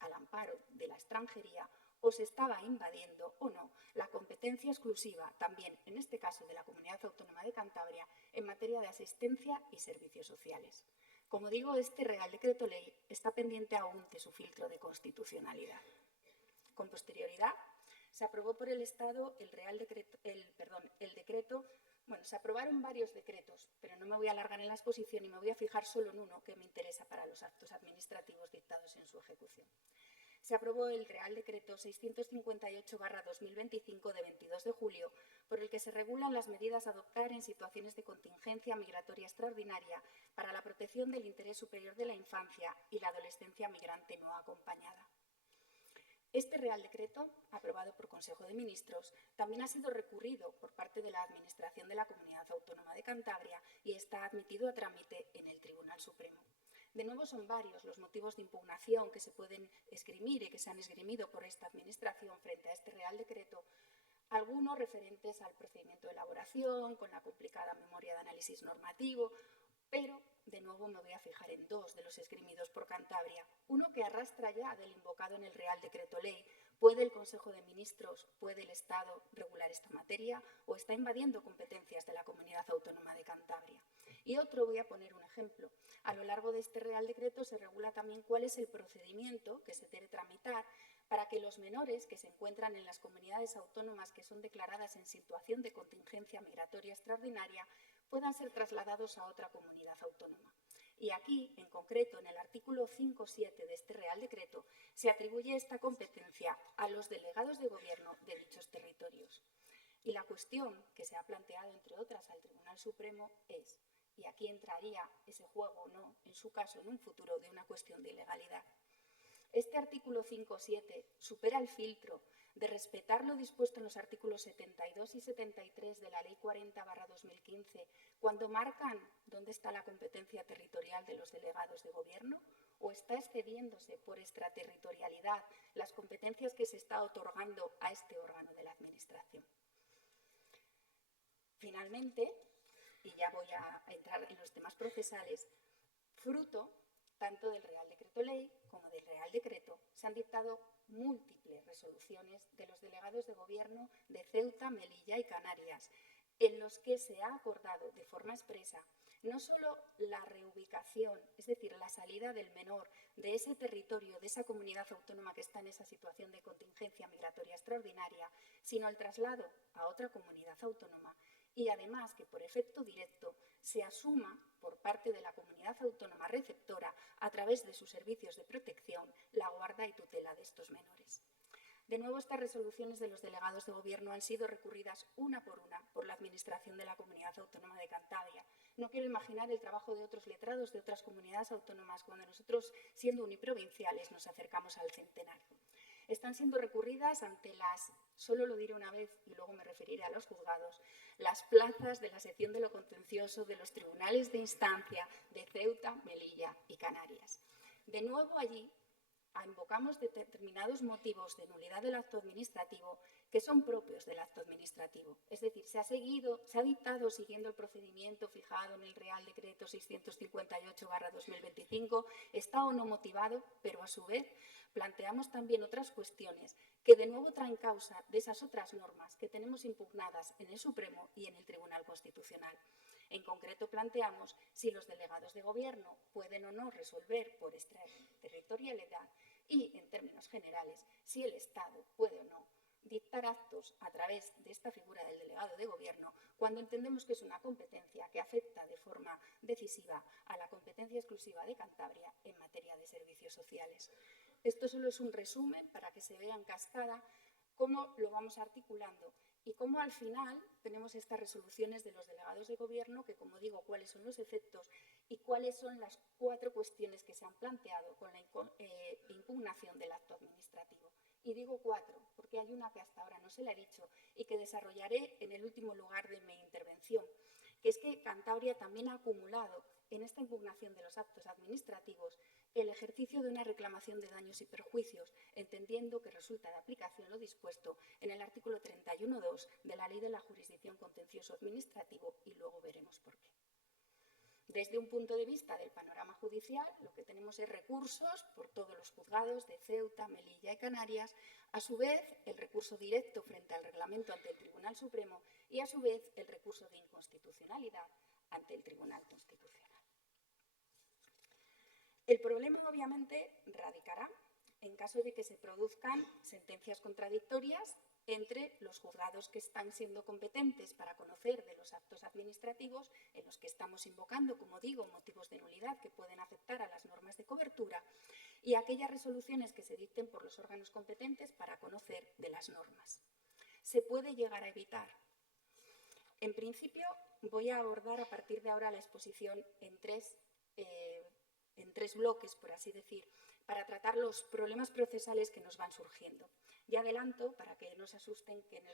al amparo de la extranjería o se estaba invadiendo o no la competencia exclusiva, también en este caso de la Comunidad Autónoma de Cantabria, en materia de asistencia y servicios sociales. Como digo, este Real Decreto Ley está pendiente aún de su filtro de constitucionalidad. Con posterioridad, se aprobó por el Estado se aprobaron varios decretos, pero no me voy a alargar en la exposición y me voy a fijar solo en uno que me interesa para los actos administrativos dictados en su ejecución. Se aprobó el Real Decreto 658/2025 de 22 de julio, por el que se regulan las medidas a adoptar en situaciones de contingencia migratoria extraordinaria para la protección del interés superior de la infancia y la adolescencia migrante no acompañada. Este Real Decreto, aprobado por Consejo de Ministros, también ha sido recurrido por parte de la Administración de la Comunidad Autónoma de Cantabria y está admitido a trámite en el Tribunal Supremo. De nuevo, son varios los motivos de impugnación que se pueden esgrimir y que se han esgrimido por esta Administración frente a este Real Decreto, algunos referentes al procedimiento de elaboración, con la complicada memoria de análisis normativo, pero de nuevo me voy a fijar en dos de los esgrimidos por Cantabria. Uno que arrastra ya del invocado en el Real Decreto Ley. ¿Puede el Consejo de Ministros, puede el Estado regular esta materia o está invadiendo competencias de la Comunidad Autónoma de Cantabria? Y otro, voy a poner un ejemplo. A lo largo de este Real Decreto se regula también cuál es el procedimiento que se debe tramitar para que los menores que se encuentran en las comunidades autónomas que son declaradas en situación de contingencia migratoria extraordinaria puedan ser trasladados a otra comunidad autónoma. Y aquí, en concreto, en el artículo 5.7 de este Real Decreto, se atribuye esta competencia a los delegados de gobierno de dichos territorios. Y la cuestión que se ha planteado, entre otras, al Tribunal Supremo es, y aquí entraría ese juego o no, en su caso, en un futuro, de una cuestión de ilegalidad. Este artículo 5.7 supera el filtro de respetar lo dispuesto en los artículos 72 y 73 de la Ley 40/2015, cuando marcan dónde está la competencia territorial de los delegados de gobierno, o está excediéndose por extraterritorialidad las competencias que se está otorgando a este órgano de la Administración. Finalmente, y ya voy a entrar en los temas procesales, fruto tanto del Real Decreto Ley como del Real Decreto, se han dictado múltiples resoluciones de los delegados de gobierno de Ceuta, Melilla y Canarias, en los que se ha acordado de forma expresa no solo la reubicación, es decir, la salida del menor de ese territorio, de esa comunidad autónoma que está en esa situación de contingencia migratoria extraordinaria, sino el traslado a otra comunidad autónoma y además que por efecto directo se asuma por parte de la comunidad autónoma receptora a través de sus servicios de protección la guarda y tutela de estos menores. De nuevo, estas resoluciones de los delegados de Gobierno han sido recurridas una por la Administración de la Comunidad Autónoma de Cantabria. No quiero imaginar el trabajo de otros letrados de otras comunidades autónomas cuando nosotros, siendo uniprovinciales, nos acercamos al centenario. Están siendo recurridas ante las, solo lo diré una vez y luego me referiré a los juzgados, las plazas de la sección de lo contencioso de los tribunales de instancia de Ceuta, Melilla y Canarias. De nuevo allí invocamos determinados motivos de nulidad del acto administrativo que son propios del acto administrativo. Es decir, se ha dictado siguiendo el procedimiento fijado en el Real Decreto 658/2025, está o no motivado, pero a su vez planteamos también otras cuestiones que de nuevo traen causa de esas otras normas que tenemos impugnadas en el Supremo y en el Tribunal Constitucional. En concreto, planteamos si los delegados de Gobierno pueden o no resolver por extraterritorialidad y, en términos generales, si el Estado puede o no dictar actos a través de esta figura del delegado de Gobierno cuando entendemos que es una competencia que afecta de forma decisiva a la competencia exclusiva de Cantabria en materia de servicios sociales. Esto solo es un resumen para que se vea en cascada cómo lo vamos articulando y cómo al final tenemos estas resoluciones de los delegados de Gobierno que, como digo, cuáles son los efectos y cuáles son las 4 cuestiones que se han planteado con la impugnación del acto administrativo. Y digo 4 porque hay una que hasta ahora no se la he dicho y que desarrollaré en el último lugar de mi intervención, que es que Cantabria también ha acumulado en esta impugnación de los actos administrativos el ejercicio de una reclamación de daños y perjuicios, entendiendo que resulta de aplicación lo dispuesto en el artículo 31.2 de la Ley de la Jurisdicción Contencioso Administrativo y luego veremos por qué. Desde un punto de vista del panorama judicial, lo que tenemos es recursos por todos los juzgados de Ceuta, Melilla y Canarias, a su vez el recurso directo frente al reglamento ante el Tribunal Supremo y a su vez el recurso de inconstitucionalidad ante el Tribunal Constitucional. El problema, obviamente, radicará en caso de que se produzcan sentencias contradictorias entre los juzgados que están siendo competentes para conocer de los actos administrativos en los que estamos invocando, como digo, motivos de nulidad que pueden afectar a las normas de cobertura y aquellas resoluciones que se dicten por los órganos competentes para conocer de las normas. ¿Se puede llegar a evitar? En principio, voy a abordar a partir de ahora la exposición en tres bloques, por así decir, para tratar los problemas procesales que nos van surgiendo. Ya adelanto, para que no se asusten, que el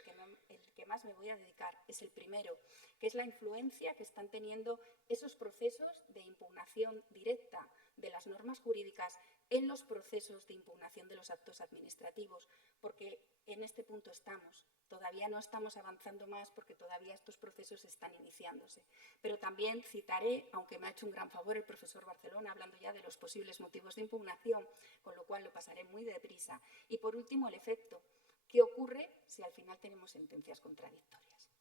que más me voy a dedicar es el primero, que es la influencia que están teniendo esos procesos de impugnación directa de las normas jurídicas en los procesos de impugnación de los actos administrativos, porque en este punto estamos. Todavía no estamos avanzando más porque todavía estos procesos están iniciándose. Pero también citaré, aunque me ha hecho un gran favor el profesor Barcelona, hablando ya de los posibles motivos de impugnación, con lo cual lo pasaré muy deprisa. Y por último, el efecto. ¿Qué ocurre si al final tenemos sentencias contradictorias?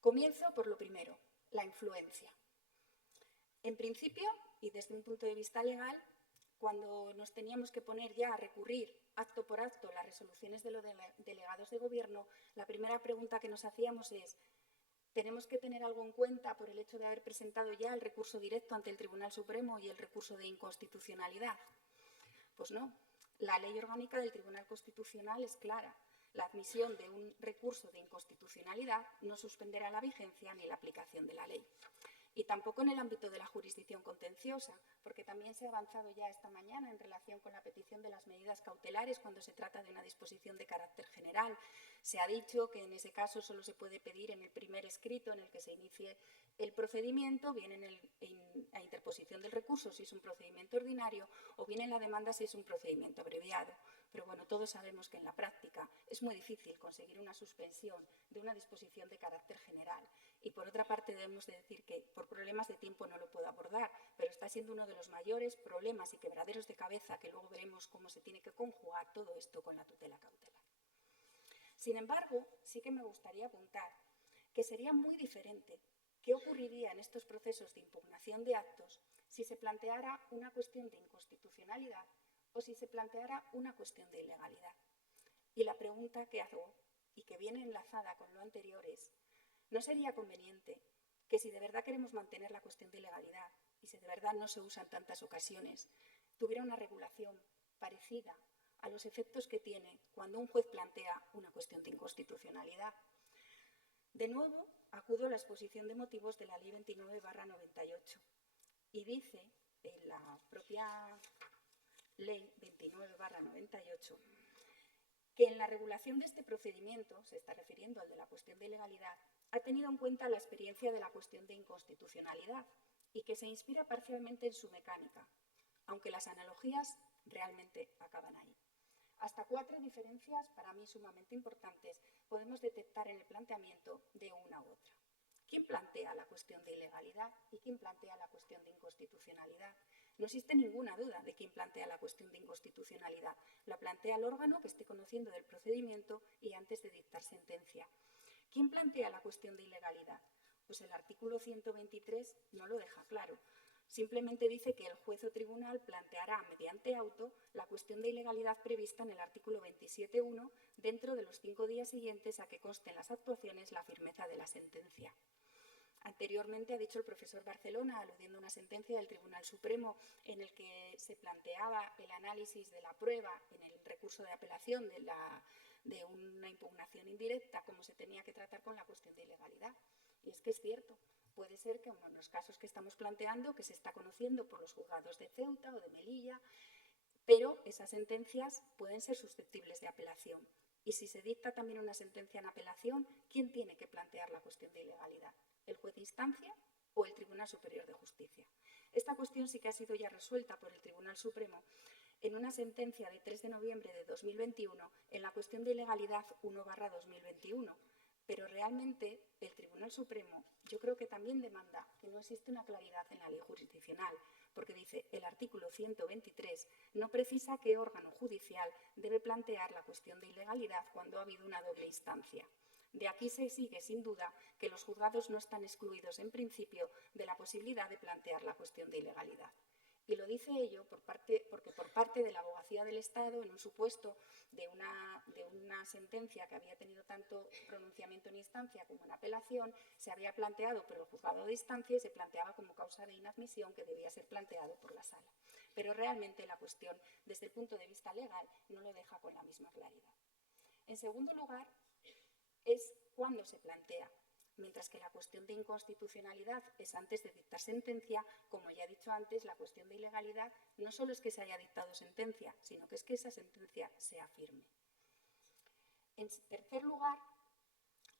Comienzo por lo primero, la influencia. En principio, y desde un punto de vista legal, cuando nos teníamos que poner ya a recurrir acto por acto las resoluciones de los delegados de Gobierno, la primera pregunta que nos hacíamos es: ¿tenemos que tener algo en cuenta por el hecho de haber presentado ya el recurso directo ante el Tribunal Supremo y el recurso de inconstitucionalidad? Pues no. La Ley Orgánica del Tribunal Constitucional es clara. La admisión de un recurso de inconstitucionalidad no suspenderá la vigencia ni la aplicación de la ley. Y tampoco en el ámbito de la jurisdicción contenciosa, porque también se ha avanzado ya esta mañana en relación con la petición de las medidas cautelares cuando se trata de una disposición de carácter general. Se ha dicho que en ese caso solo se puede pedir en el primer escrito en el que se inicie el procedimiento, bien en la interposición del recurso si es un procedimiento ordinario o bien en la demanda si es un procedimiento abreviado. Pero bueno, todos sabemos que en la práctica es muy difícil conseguir una suspensión de una disposición de carácter general. Y por otra parte debemos de decir que por problemas de tiempo no lo puedo abordar, pero está siendo uno de los mayores problemas y quebraderos de cabeza que luego veremos cómo se tiene que conjugar todo esto con la tutela cautelar. Sin embargo, sí que me gustaría apuntar que sería muy diferente ¿qué ocurriría en estos procesos de impugnación de actos si se planteara una cuestión de inconstitucionalidad o si se planteara una cuestión de ilegalidad? Y la pregunta que hago, y que viene enlazada con lo anterior, es: ¿no sería conveniente que, si de verdad queremos mantener la cuestión de ilegalidad y si de verdad no se usa en tantas ocasiones, tuviera una regulación parecida a los efectos que tiene cuando un juez plantea una cuestión de inconstitucionalidad? De nuevo, acudo a la exposición de motivos de la Ley 29/98 y dice en la propia Ley 29/98 que en la regulación de este procedimiento, se está refiriendo al de la cuestión de ilegalidad, ha tenido en cuenta la experiencia de la cuestión de inconstitucionalidad y que se inspira parcialmente en su mecánica, aunque las analogías realmente acaban ahí. Hasta 4 diferencias, para mí sumamente importantes, podemos detectar en el planteamiento de una u otra. ¿Quién plantea la cuestión de ilegalidad y quién plantea la cuestión de inconstitucionalidad? No existe ninguna duda de quién plantea la cuestión de inconstitucionalidad. La plantea el órgano que esté conociendo del procedimiento y antes de dictar sentencia. ¿Quién plantea la cuestión de ilegalidad? Pues el artículo 123 no lo deja claro. Simplemente dice que el juez o tribunal planteará mediante auto la cuestión de ilegalidad prevista en el artículo 27.1 dentro de los 5 días siguientes a que consten las actuaciones la firmeza de la sentencia. Anteriormente ha dicho el profesor Barcelona, aludiendo a una sentencia del Tribunal Supremo en el que se planteaba el análisis de la prueba en el recurso de apelación de una impugnación indirecta, cómo se tenía que tratar con la cuestión de ilegalidad. Y es que es cierto, puede ser que en los casos que estamos planteando, que se está conociendo por los juzgados de Ceuta o de Melilla, pero esas sentencias pueden ser susceptibles de apelación. Y si se dicta también una sentencia en apelación, ¿quién tiene que plantear la cuestión de ilegalidad? ¿El juez de instancia o el Tribunal Superior de Justicia? Esta cuestión sí que ha sido ya resuelta por el Tribunal Supremo en una sentencia de 3 de noviembre de 2021 en la cuestión de ilegalidad 1/2021. Pero realmente el Tribunal Supremo yo creo que también demanda que no existe una claridad en la ley jurisdiccional, porque dice el artículo 123 no precisa qué órgano judicial debe plantear la cuestión de ilegalidad cuando ha habido una doble instancia. De aquí se sigue sin duda que los juzgados no están excluidos en principio de la posibilidad de plantear la cuestión de ilegalidad. Y lo dice ello porque por parte de la Abogacía del Estado, en un supuesto de una sentencia que había tenido tanto pronunciamiento en instancia como en apelación, se había planteado por el juzgado de instancia y se planteaba como causa de inadmisión que debía ser planteado por la sala. Pero realmente la cuestión, desde el punto de vista legal, no lo deja con la misma claridad. En segundo lugar, es cuándo se plantea. Mientras que la cuestión de inconstitucionalidad es antes de dictar sentencia, como ya he dicho antes, la cuestión de ilegalidad no solo es que se haya dictado sentencia, sino que es que esa sentencia sea firme. En tercer lugar,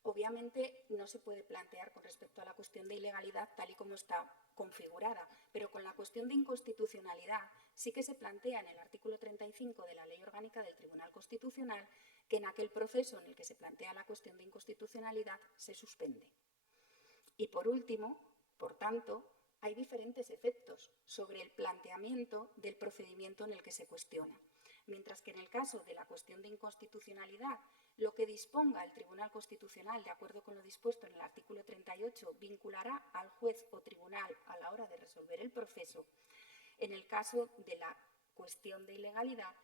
obviamente no se puede plantear con respecto a la cuestión de ilegalidad tal y como está configurada, pero con la cuestión de inconstitucionalidad sí que se plantea en el artículo 35 de la Ley Orgánica del Tribunal Constitucional que en aquel proceso en el que se plantea la cuestión de inconstitucionalidad se suspende. Y por último, por tanto, hay diferentes efectos sobre el planteamiento del procedimiento en el que se cuestiona. Mientras que en el caso de la cuestión de inconstitucionalidad, lo que disponga el Tribunal Constitucional, de acuerdo con lo dispuesto en el artículo 38, vinculará al juez o tribunal a la hora de resolver el proceso. En el caso de la cuestión de ilegalidad,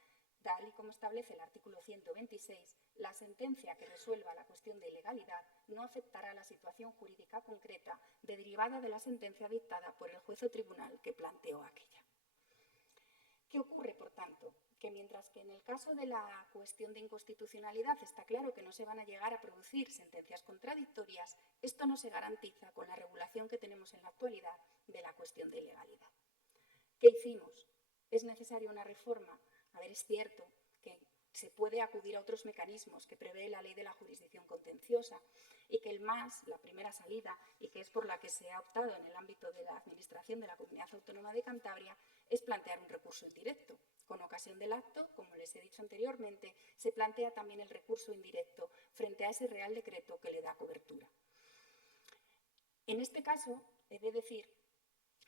tal y como establece el artículo 126, la sentencia que resuelva la cuestión de ilegalidad no afectará a la situación jurídica concreta derivada de la sentencia dictada por el juez o tribunal que planteó aquella. ¿Qué ocurre, por tanto? Que mientras que en el caso de la cuestión de inconstitucionalidad está claro que no se van a llegar a producir sentencias contradictorias, esto no se garantiza con la regulación que tenemos en la actualidad de la cuestión de ilegalidad. ¿Qué hicimos? ¿Es necesaria una reforma? A ver, es cierto que se puede acudir a otros mecanismos que prevé la ley de la jurisdicción contenciosa y que el MAS, la primera salida, y que es por la que se ha optado en el ámbito de la Administración de la Comunidad Autónoma de Cantabria, es plantear un recurso indirecto. Con ocasión del acto, como les he dicho anteriormente, se plantea también el recurso indirecto frente a ese Real Decreto que le da cobertura. En este caso, he de decir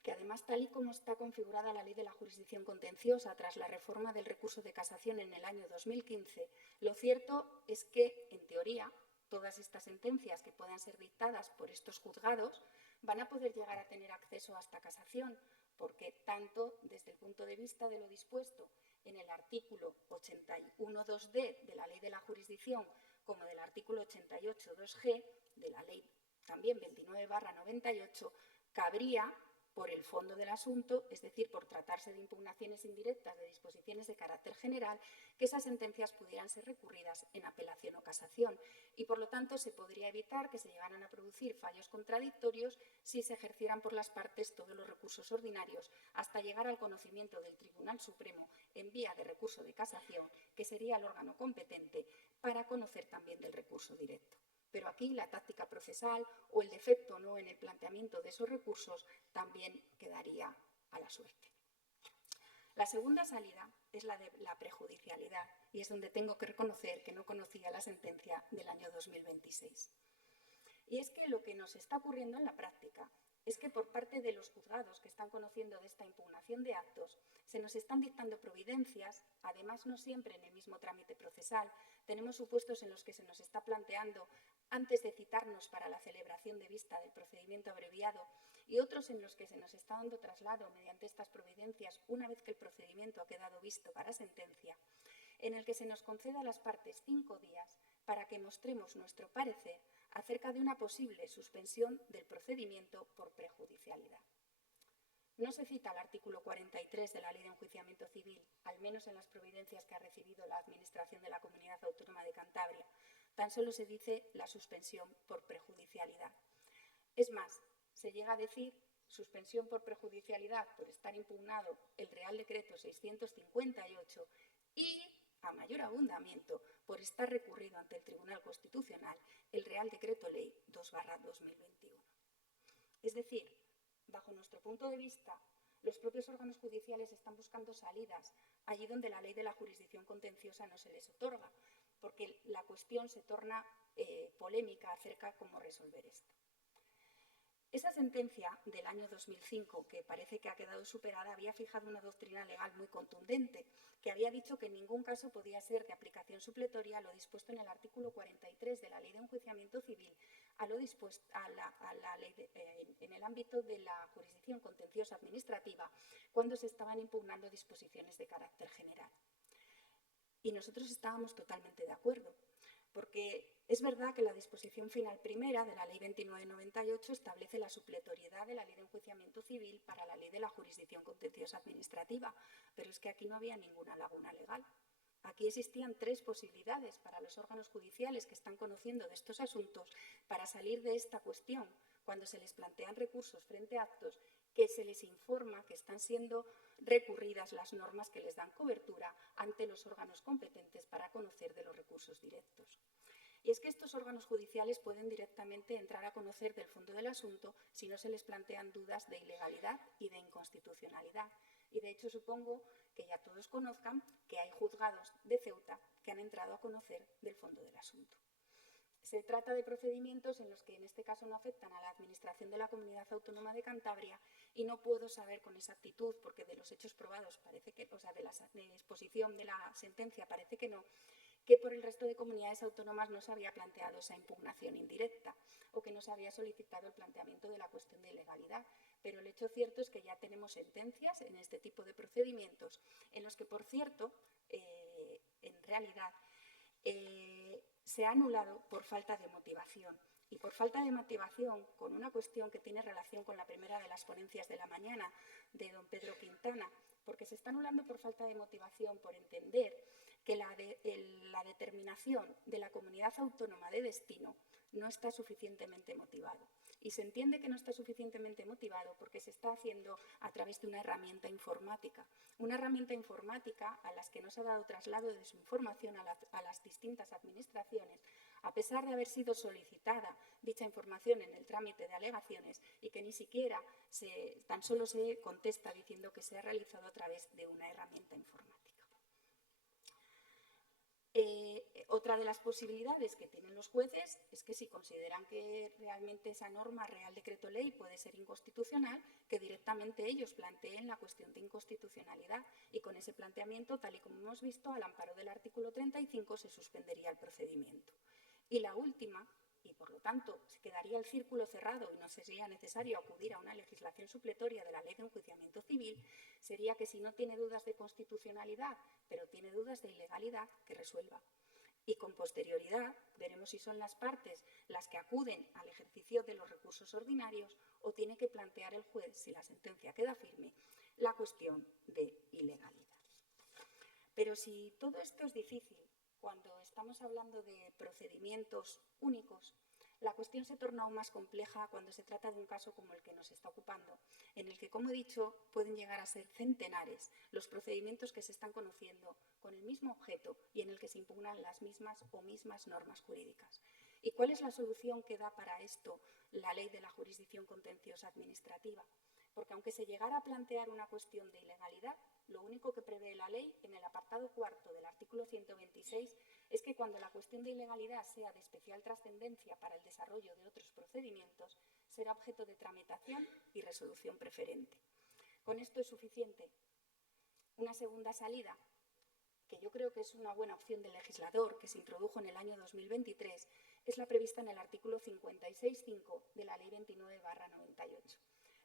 que además, tal y como está configurada la ley de la jurisdicción contenciosa tras la reforma del recurso de casación en el año 2015, lo cierto es que, en teoría, todas estas sentencias que puedan ser dictadas por estos juzgados van a poder llegar a tener acceso a esta casación, porque tanto desde el punto de vista de lo dispuesto en el artículo 81.2d de la Ley de la Jurisdicción como del artículo 88.2g de la Ley también 29/98, cabría por el fondo del asunto, es decir, por tratarse de impugnaciones indirectas de disposiciones de carácter general, que esas sentencias pudieran ser recurridas en apelación o casación y, por lo tanto, se podría evitar que se llegaran a producir fallos contradictorios si se ejercieran por las partes todos los recursos ordinarios hasta llegar al conocimiento del Tribunal Supremo en vía de recurso de casación, que sería el órgano competente para conocer también del recurso directo. Pero aquí la táctica procesal o el defecto no en el planteamiento de esos recursos también quedaría a la suerte. La segunda salida es la de la prejudicialidad y es donde tengo que reconocer que no conocía la sentencia del año 2026. Y es que lo que nos está ocurriendo en la práctica es que por parte de los juzgados que están conociendo de esta impugnación de actos, se nos están dictando providencias, además no siempre en el mismo trámite procesal. Tenemos supuestos en los que se nos está planteando antes de citarnos para la celebración de vista del procedimiento abreviado y otros en los que se nos está dando traslado mediante estas providencias una vez que el procedimiento ha quedado visto para sentencia, en el que se nos conceda a las partes 5 días para que mostremos nuestro parecer acerca de una posible suspensión del procedimiento por prejudicialidad. No se cita el artículo 43 de la Ley de Enjuiciamiento Civil, al menos en las providencias que ha recibido la Administración de la Comunidad Autónoma de Cantabria. Tan solo se dice la suspensión por prejudicialidad. Es más, se llega a decir suspensión por prejudicialidad por estar impugnado el Real Decreto 658 y, a mayor abundamiento, por estar recurrido ante el Tribunal Constitucional el Real Decreto Ley 2/2021. Es decir, bajo nuestro punto de vista, los propios órganos judiciales están buscando salidas allí donde la ley de la jurisdicción contenciosa no se les otorga, porque la cuestión se torna polémica acerca de cómo resolver esto. Esa sentencia del año 2005, que parece que ha quedado superada, había fijado una doctrina legal muy contundente, que había dicho que en ningún caso podía ser de aplicación supletoria a lo dispuesto en el artículo 43 de la Ley de Enjuiciamiento Civil, a lo dispuesto en el ámbito de la jurisdicción contenciosa administrativa, cuando se estaban impugnando disposiciones de carácter general. Y nosotros estábamos totalmente de acuerdo, porque es verdad que la disposición final primera de la Ley 29/98 establece la supletoriedad de la Ley de Enjuiciamiento Civil para la Ley de la Jurisdicción Contenciosa Administrativa, pero es que aquí no había ninguna laguna legal. Aquí existían 3 posibilidades para los órganos judiciales que están conociendo de estos asuntos para salir de esta cuestión cuando se les plantean recursos frente a actos que se les informa que están siendo recurridas las normas que les dan cobertura ante los órganos competentes para conocer de los recursos directos. Y es que estos órganos judiciales pueden directamente entrar a conocer del fondo del asunto si no se les plantean dudas de ilegalidad y de inconstitucionalidad. Y de hecho supongo que ya todos conozcan que hay juzgados de Ceuta que han entrado a conocer del fondo del asunto. Se trata de procedimientos en los que en este caso no afectan a la Administración de la Comunidad Autónoma de Cantabria y no puedo saber con exactitud, porque de los hechos probados parece que, de la exposición de la sentencia parece que no, que por el resto de comunidades autónomas no se había planteado esa impugnación indirecta o que no se había solicitado el planteamiento de la cuestión de ilegalidad. Pero el hecho cierto es que ya tenemos sentencias en este tipo de procedimientos en los que, por cierto, en realidad se ha anulado por falta de motivación. Y por falta de motivación, con una cuestión que tiene relación con la primera de las ponencias de la mañana de don Pedro Quintana, porque se está anulando por falta de motivación, por entender que la determinación de la comunidad autónoma de destino no está suficientemente motivado. Y se entiende que no está suficientemente motivado porque se está haciendo a través de una herramienta informática a las que no se ha dado traslado de su información a las distintas administraciones, a pesar de haber sido solicitada dicha información en el trámite de alegaciones y que ni siquiera tan solo se contesta diciendo que se ha realizado a través de una herramienta informática. Otra de las posibilidades que tienen los jueces es que si consideran que realmente esa norma Real Decreto Ley puede ser inconstitucional, que directamente ellos planteen la cuestión de inconstitucionalidad y con ese planteamiento, tal y como hemos visto, al amparo del artículo 35 se suspendería el procedimiento. Y la última, y por lo tanto se quedaría el círculo cerrado y no sería necesario acudir a una legislación supletoria de la Ley de Enjuiciamiento Civil, sería que si no tiene dudas de constitucionalidad, pero tiene dudas de ilegalidad, que resuelva. Y con posterioridad veremos si son las partes las que acuden al ejercicio de los recursos ordinarios o tiene que plantear el juez, si la sentencia queda firme, la cuestión de ilegalidad. Pero si todo esto es difícil, cuando estamos hablando de procedimientos únicos, la cuestión se torna aún más compleja cuando se trata de un caso como el que nos está ocupando, en el que, como he dicho, pueden llegar a ser centenares los procedimientos que se están conociendo con el mismo objeto y en el que se impugnan las mismas normas jurídicas. ¿Y cuál es la solución que da para esto la Ley de la Jurisdicción Contenciosa Administrativa? Porque aunque se llegara a plantear una cuestión de ilegalidad, lo único que prevé la ley en el apartado cuarto del artículo 126 es que cuando la cuestión de ilegalidad sea de especial trascendencia para el desarrollo de otros procedimientos, será objeto de tramitación y resolución preferente. ¿Con esto es suficiente? Una segunda salida, que yo creo que es una buena opción del legislador, que se introdujo en el año 2023, es la prevista en el artículo 56.5 de la Ley 29/98.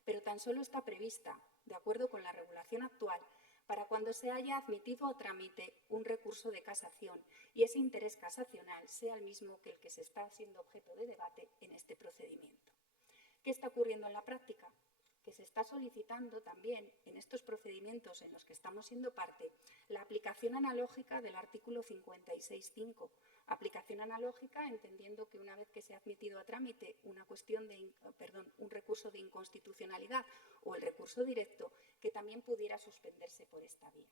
Pero tan solo está prevista, de acuerdo con la regulación actual, para cuando se haya admitido a trámite un recurso de casación y ese interés casacional sea el mismo que el que se está siendo objeto de debate en este procedimiento. ¿Qué está ocurriendo en la práctica? Que se está solicitando también en estos procedimientos en los que estamos siendo parte la aplicación analógica del artículo 56.5. Aplicación analógica entendiendo que una vez que se ha admitido a trámite un recurso de inconstitucionalidad o el recurso directo, que también pudiera suspenderse por esta vía.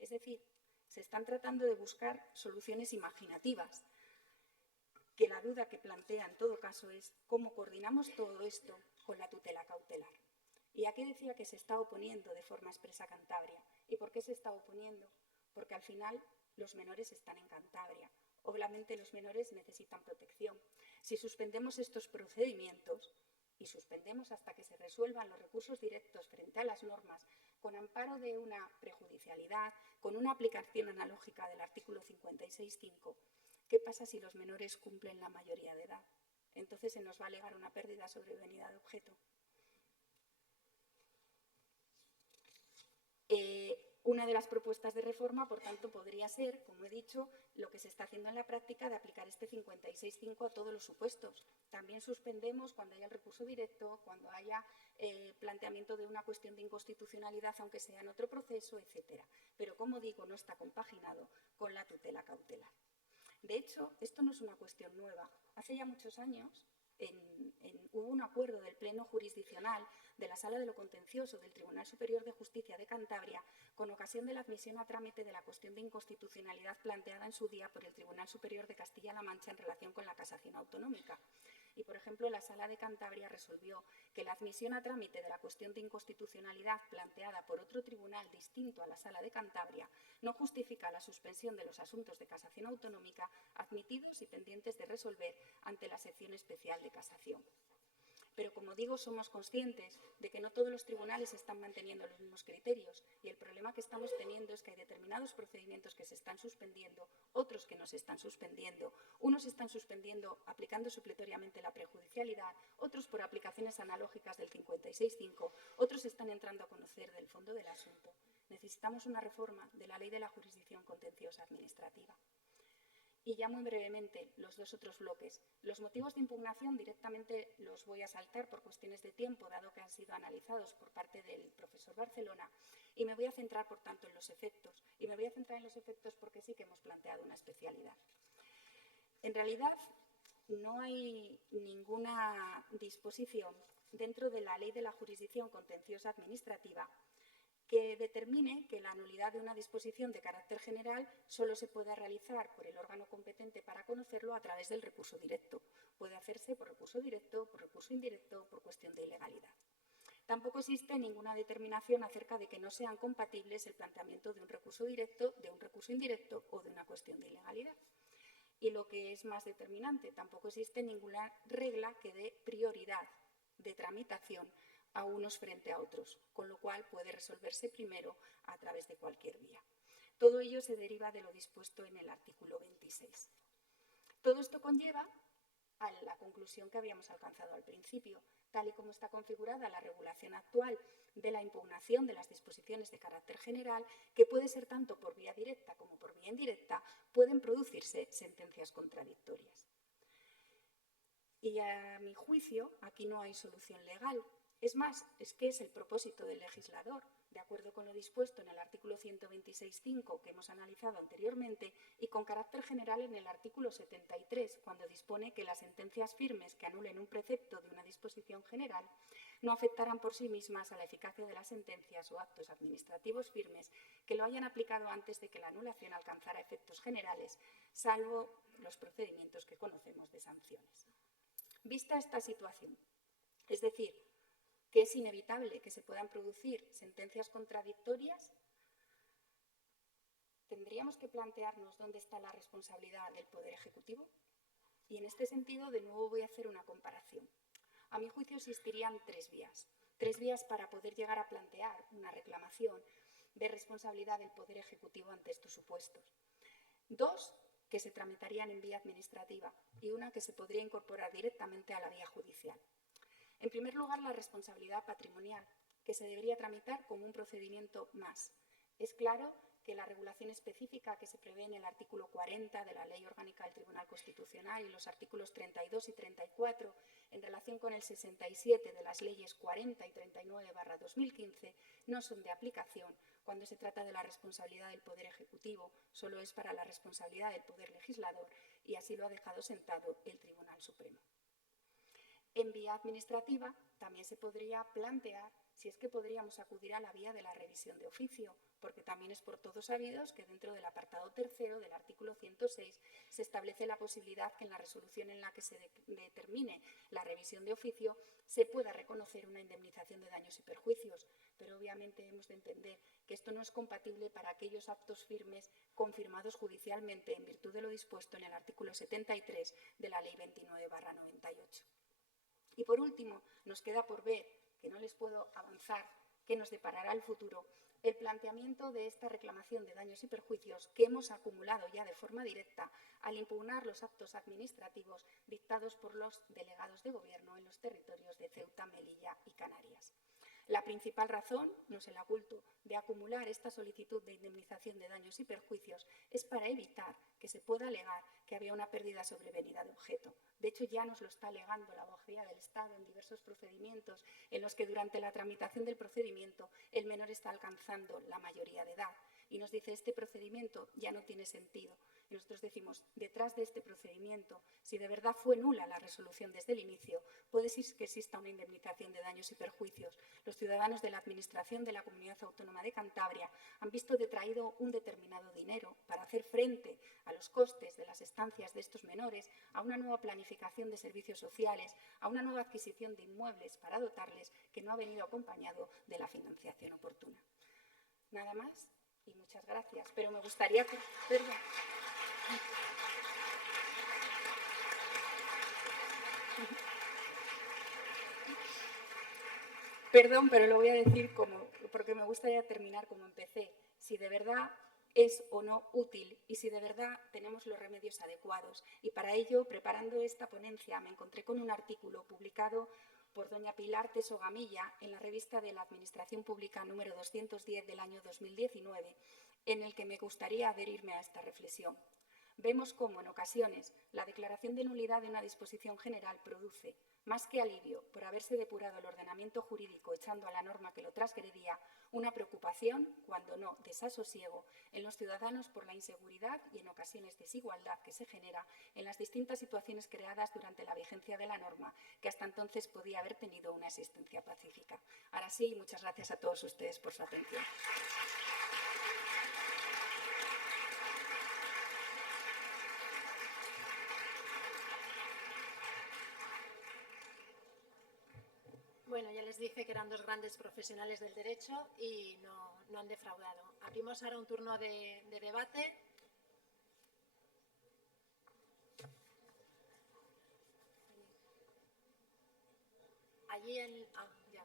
Es decir, se están tratando de buscar soluciones imaginativas, que la duda que plantea en todo caso es cómo coordinamos todo esto con la tutela cautelar. Y aquí decía que se está oponiendo de forma expresa Cantabria. ¿Y por qué se está oponiendo? Porque al final los menores están en Cantabria. Obviamente los menores necesitan protección. Si suspendemos estos procedimientos y suspendemos hasta que se resuelvan los recursos directos frente a las normas, con amparo de una prejudicialidad, con una aplicación analógica del artículo 56.5, ¿qué pasa si los menores cumplen la mayoría de edad? Entonces se nos va a alegar una pérdida sobrevenida de objeto. Una de las propuestas de reforma, por tanto, podría ser, como he dicho, lo que se está haciendo en la práctica de aplicar este 56.5 a todos los supuestos. También suspendemos cuando haya el recurso directo, cuando haya planteamiento de una cuestión de inconstitucionalidad, aunque sea en otro proceso, etcétera. Pero, como digo, no está compaginado con la tutela cautelar. De hecho, esto no es una cuestión nueva. Hace ya muchos años hubo un acuerdo del Pleno Jurisdiccional de la Sala de lo Contencioso del Tribunal Superior de Justicia de Cantabria con ocasión de la admisión a trámite de la cuestión de inconstitucionalidad planteada en su día por el Tribunal Superior de Castilla-La Mancha en relación con la casación autonómica. Y, por ejemplo, la Sala de Cantabria resolvió que la admisión a trámite de la cuestión de inconstitucionalidad planteada por otro tribunal distinto a la Sala de Cantabria no justifica la suspensión de los asuntos de casación autonómica admitidos y pendientes de resolver ante la sección especial de casación. Pero, como digo, somos conscientes de que no todos los tribunales están manteniendo los mismos criterios y el problema que estamos teniendo es que hay determinados procedimientos que se están suspendiendo, otros que no se están suspendiendo. Unos se están suspendiendo aplicando supletoriamente la prejudicialidad, otros por aplicaciones analógicas del 56.5, otros están entrando a conocer del fondo del asunto. Necesitamos una reforma de la Ley de la Jurisdicción Contenciosa Administrativa. Y ya muy brevemente, los dos otros bloques. Los motivos de impugnación directamente los voy a saltar por cuestiones de tiempo, dado que han sido analizados por parte del profesor Barcelona, y me voy a centrar, por tanto, en los efectos. Y me voy a centrar en los efectos porque sí que hemos planteado una especialidad. En realidad, no hay ninguna disposición dentro de la Ley de la Jurisdicción Contenciosa Administrativa que determine que la nulidad de una disposición de carácter general solo se pueda realizar por el órgano competente para conocerlo a través del recurso directo. Puede hacerse por recurso directo, por recurso indirecto, por cuestión de ilegalidad. Tampoco existe ninguna determinación acerca de que no sean compatibles el planteamiento de un recurso directo, de un recurso indirecto o de una cuestión de ilegalidad. Y lo que es más determinante, tampoco existe ninguna regla que dé prioridad de tramitación a unos frente a otros, con lo cual puede resolverse primero a través de cualquier vía. Todo ello se deriva de lo dispuesto en el artículo 26. Todo esto conlleva a la conclusión que habíamos alcanzado al principio. Tal y como está configurada la regulación actual de la impugnación de las disposiciones de carácter general, que puede ser tanto por vía directa como por vía indirecta, pueden producirse sentencias contradictorias. Y a mi juicio, aquí no hay solución legal. Es más, es que es el propósito del legislador, de acuerdo con lo dispuesto en el artículo 126.5 que hemos analizado anteriormente y con carácter general en el artículo 73, cuando dispone que las sentencias firmes que anulen un precepto de una disposición general no afectarán por sí mismas a la eficacia de las sentencias o actos administrativos firmes que lo hayan aplicado antes de que la anulación alcanzara efectos generales, salvo los procedimientos que conocemos de sanciones. Vista esta situación, es decir, que es inevitable que se puedan producir sentencias contradictorias, tendríamos que plantearnos dónde está la responsabilidad del Poder Ejecutivo. Y en este sentido, de nuevo, voy a hacer una comparación. A mi juicio existirían tres vías para poder llegar a plantear una reclamación de responsabilidad del Poder Ejecutivo ante estos supuestos. Dos que se tramitarían en vía administrativa y una que se podría incorporar directamente a la vía judicial. En primer lugar, la responsabilidad patrimonial, que se debería tramitar como un procedimiento más. Es claro que la regulación específica que se prevé en el artículo 40 de la Ley Orgánica del Tribunal Constitucional y los artículos 32 y 34 en relación con el 67 de las leyes 40 y 39/2015 no son de aplicación cuando se trata de la responsabilidad del Poder Ejecutivo, solo es para la responsabilidad del Poder Legislador y así lo ha dejado sentado el Tribunal Supremo. En vía administrativa también se podría plantear si es que podríamos acudir a la vía de la revisión de oficio, porque también es por todos sabidos que dentro del apartado tercero del artículo 106 se establece la posibilidad que en la resolución en la que se determine la revisión de oficio se pueda reconocer una indemnización de daños y perjuicios, pero obviamente hemos de entender que esto no es compatible para aquellos actos firmes confirmados judicialmente en virtud de lo dispuesto en el artículo 73 de la Ley 29/98. Y por último, nos queda por ver, que no les puedo avanzar, qué nos deparará el futuro, el planteamiento de esta reclamación de daños y perjuicios que hemos acumulado ya de forma directa al impugnar los actos administrativos dictados por los delegados de gobierno en los territorios de Ceuta, Melilla y Canarias. La principal razón, no se la oculto, de acumular esta solicitud de indemnización de daños y perjuicios es para evitar que se pueda alegar que había una pérdida sobrevenida de objeto. De hecho, ya nos lo está alegando la abogacía del Estado en diversos procedimientos en los que durante la tramitación del procedimiento el menor está alcanzando la mayoría de edad y nos dice este procedimiento ya no tiene sentido. Y nosotros decimos, detrás de este procedimiento, si de verdad fue nula la resolución desde el inicio, puede ser que exista una indemnización de daños y perjuicios. Los ciudadanos de la Administración de la Comunidad Autónoma de Cantabria han visto detraído un determinado dinero para hacer frente a los costes de las estancias de estos menores, a una nueva planificación de servicios sociales, a una nueva adquisición de inmuebles para dotarles, que no ha venido acompañado de la financiación oportuna. Nada más y muchas gracias, pero me gustaría que... Perdón, pero lo voy a decir porque me gustaría terminar como empecé. Si de verdad es o no útil y si de verdad tenemos los remedios adecuados. Y para ello, preparando esta ponencia, me encontré con un artículo publicado por doña Pilar Teso Gamilla en la revista de la Administración Pública número 210 del año 2019, en el que me gustaría adherirme a esta reflexión. Vemos cómo, en ocasiones, la declaración de nulidad de una disposición general produce, más que alivio por haberse depurado el ordenamiento jurídico echando a la norma que lo transgredía, una preocupación, cuando no desasosiego, en los ciudadanos por la inseguridad y, en ocasiones, desigualdad que se genera en las distintas situaciones creadas durante la vigencia de la norma, que hasta entonces podía haber tenido una existencia pacífica. Ahora sí, muchas gracias a todos ustedes por su atención. Bueno, ya les dije que eran dos grandes profesionales del derecho y no han defraudado. Abrimos ahora un turno de debate. Allí el... ya.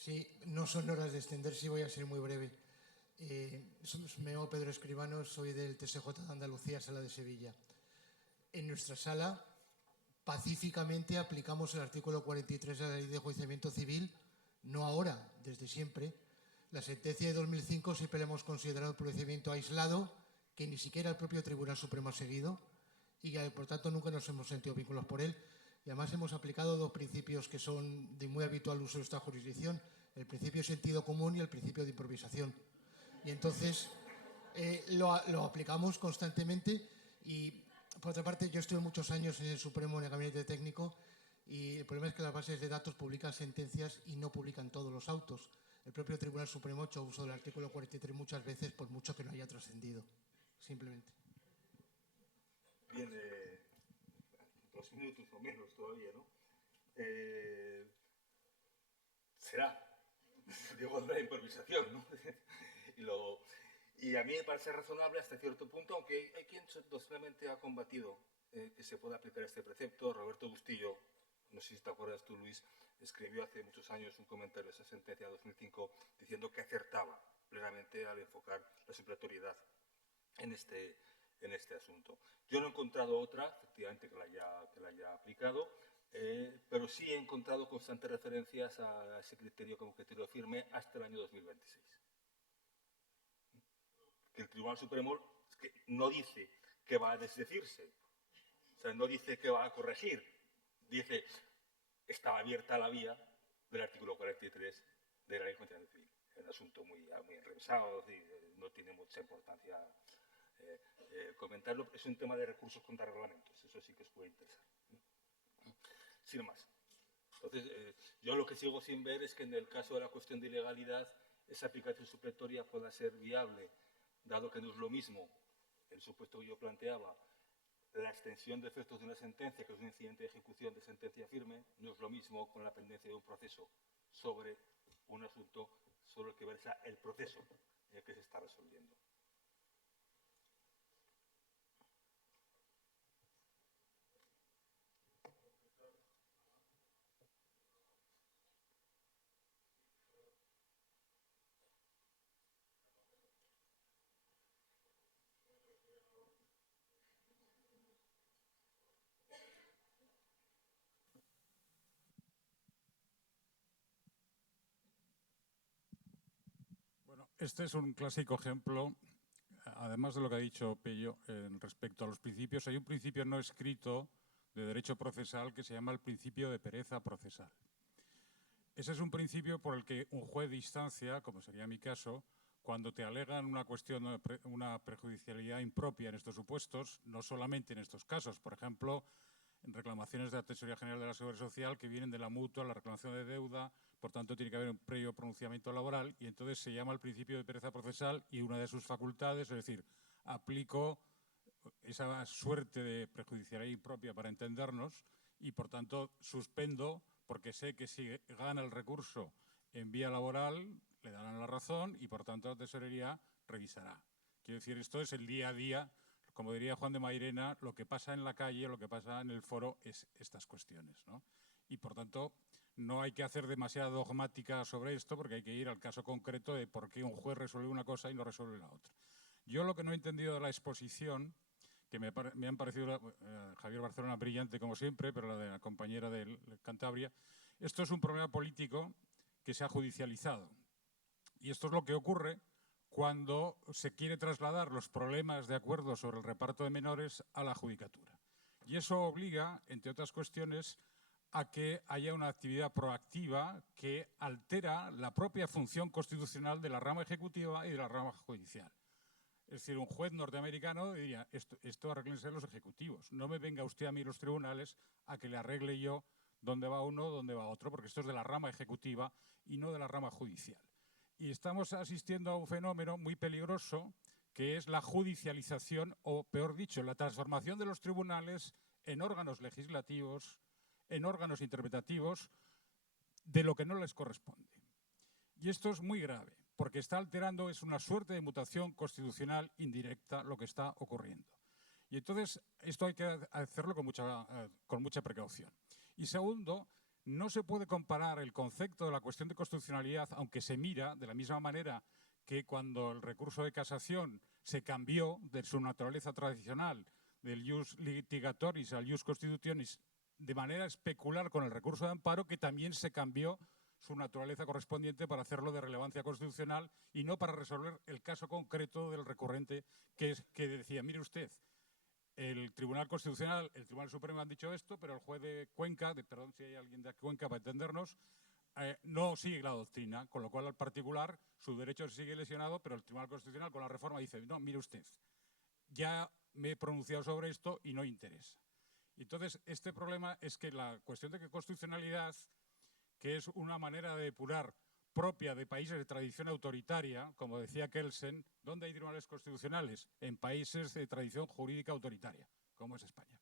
Sí, no son horas de extenderse y voy a ser muy breve. Me llamo Pedro Escribano, soy del TSJ de Andalucía, Sala de Sevilla. En nuestra sala, pacíficamente aplicamos el artículo 43 de la Ley de Enjuiciamiento Civil, no ahora, desde siempre. La sentencia de 2005 siempre la hemos considerado un procedimiento aislado, que ni siquiera el propio Tribunal Supremo ha seguido, y por tanto nunca nos hemos sentido vínculos por él. Y además hemos aplicado dos principios que son de muy habitual uso de esta jurisdicción, el principio de sentido común y el principio de improvisación. Y entonces lo aplicamos constantemente. Y por otra parte, yo estuve muchos años en el Supremo, en el gabinete técnico, y el problema es que las bases de datos publican sentencias y no publican todos los autos. El propio Tribunal Supremo ha hecho uso del artículo 43 muchas veces, por mucho que no haya trascendido. Simplemente. Bien, 2 minutos o menos todavía, ¿no? Será, digo, la improvisación, ¿no? Y a mí me parece razonable hasta cierto punto, aunque hay quien docilmente ha combatido que se pueda aplicar este precepto. Roberto Bustillo, no sé si te acuerdas tú, Luis, escribió hace muchos años un comentario de esa sentencia de 2005 diciendo que acertaba plenamente al enfocar la supletoriedad en este asunto. Yo no he encontrado otra, efectivamente, que la haya aplicado, pero sí he encontrado constantes referencias a ese criterio como criterio firme hasta el año 2026. Que el Tribunal Supremo no dice que va a desdecirse, o sea, no dice que va a corregir, dice estaba abierta la vía del artículo 43 de la Ley de Enjuiciamiento Civil. Es un asunto muy enrevesado, no tiene mucha importancia comentarlo. Es un tema de recursos contra reglamentos, eso sí que os puede interesar. Sin más. Entonces, yo lo que sigo sin ver es que en el caso de la cuestión de ilegalidad, esa aplicación supletoria pueda ser viable, dado que no es lo mismo, el supuesto que yo planteaba, la extensión de efectos de una sentencia, que es un incidente de ejecución de sentencia firme, no es lo mismo con la pendencia de un proceso sobre un asunto sobre el que versa el proceso que se está resolviendo. Este es un clásico ejemplo, además de lo que ha dicho Pello respecto a los principios. Hay un principio no escrito de derecho procesal que se llama el principio de pereza procesal. Ese es un principio por el que un juez de instancia, como sería mi caso, cuando te alegan una cuestión, una prejudicialidad impropia en estos supuestos, no solamente en estos casos, por ejemplo, en reclamaciones de la Tesorería General de la Seguridad Social que vienen de la mutua, la reclamación de deuda, por tanto tiene que haber un previo pronunciamiento laboral y entonces se llama el principio de pereza procesal y una de sus facultades, es decir, aplico esa suerte de prejudicialidad impropia para entendernos y por tanto suspendo porque sé que si gana el recurso en vía laboral le darán la razón y por tanto la Tesorería revisará. Quiero decir, esto es el día a día. Como diría Juan de Mairena, lo que pasa en la calle, lo que pasa en el foro es estas cuestiones, ¿no? Y por tanto, no hay que hacer demasiada dogmática sobre esto porque hay que ir al caso concreto de por qué un juez resuelve una cosa y no resuelve la otra. Yo lo que no he entendido de la exposición, que me han parecido Javier Barcelona brillante como siempre, pero la de la compañera de Cantabria, esto es un problema político que se ha judicializado. Y esto es lo que ocurre cuando se quiere trasladar los problemas de acuerdo sobre el reparto de menores a la judicatura. Y eso obliga, entre otras cuestiones, a que haya una actividad proactiva que altera la propia función constitucional de la rama ejecutiva y de la rama judicial. Es decir, un juez norteamericano diría, esto arréglense los ejecutivos, no me venga usted a mí los tribunales a que le arregle yo dónde va uno, dónde va otro, porque esto es de la rama ejecutiva y no de la rama judicial. Y estamos asistiendo a un fenómeno muy peligroso que es la judicialización, o peor dicho, la transformación de los tribunales en órganos legislativos, en órganos interpretativos de lo que no les corresponde. Y esto es muy grave, porque está alterando, es una suerte de mutación constitucional indirecta lo que está ocurriendo. Y entonces esto hay que hacerlo con mucha precaución. Y segundo, no se puede comparar el concepto de la cuestión de constitucionalidad, aunque se mira de la misma manera que cuando el recurso de casación se cambió de su naturaleza tradicional, del ius litigatoris al ius constitutionis, de manera especular con el recurso de amparo, que también se cambió su naturaleza correspondiente para hacerlo de relevancia constitucional y no para resolver el caso concreto del recurrente que decía, mire usted, el Tribunal Constitucional, el Tribunal Supremo han dicho esto, pero el juez de Cuenca, perdón si hay alguien de Cuenca para entendernos, no sigue la doctrina, con lo cual al particular su derecho sigue lesionado, pero el Tribunal Constitucional con la reforma dice, no, mire usted, ya me he pronunciado sobre esto y no interesa. Entonces, este problema es que la cuestión de constitucionalidad, que es una manera de depurar propia de países de tradición autoritaria, como decía Kelsen, ¿dónde hay tribunales constitucionales? En países de tradición jurídica autoritaria, como es España,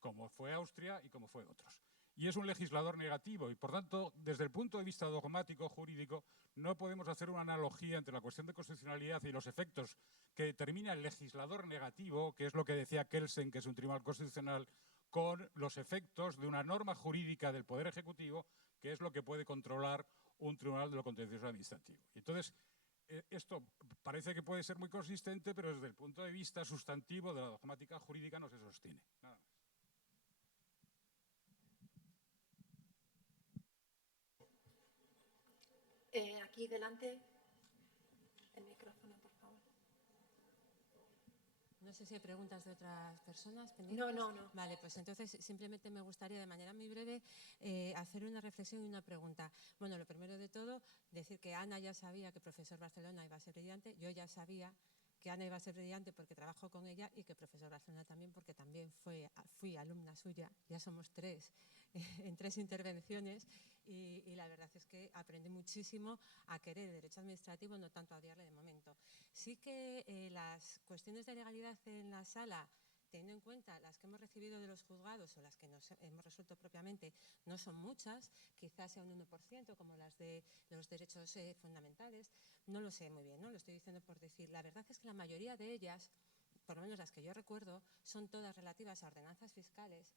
como fue Austria y como fue otros. Y es un legislador negativo y, por tanto, desde el punto de vista dogmático jurídico, no podemos hacer una analogía entre la cuestión de constitucionalidad y los efectos que determina el legislador negativo, que es lo que decía Kelsen, que es un tribunal constitucional, con los efectos de una norma jurídica del Poder Ejecutivo, que es lo que puede controlar un tribunal de lo contencioso administrativo. Entonces, esto parece que puede ser muy consistente, pero desde el punto de vista sustantivo de la dogmática jurídica no se sostiene. Nada más. Aquí delante, el micrófono, por favor. No sé si hay preguntas de otras personas pendientes. No. Vale, pues entonces simplemente me gustaría de manera muy breve hacer una reflexión y una pregunta. Bueno, lo primero de todo, decir que Ana ya sabía que profesor Barcelona iba a ser brillante. Yo ya sabía que Ana iba a ser brillante porque trabajo con ella y que profesor Barcelona también porque también fui alumna suya. Ya somos tres en 3 intervenciones y la verdad es que aprendí muchísimo a querer el derecho administrativo, no tanto a odiarle de momento. Sí que las cuestiones de legalidad en la sala, teniendo en cuenta las que hemos recibido de los juzgados o las que nos hemos resuelto propiamente, no son muchas, quizás sea un 1% como las de los derechos fundamentales, no lo sé muy bien, ¿no? Lo estoy diciendo por decir. La verdad es que la mayoría de ellas, por lo menos las que yo recuerdo, son todas relativas a ordenanzas fiscales,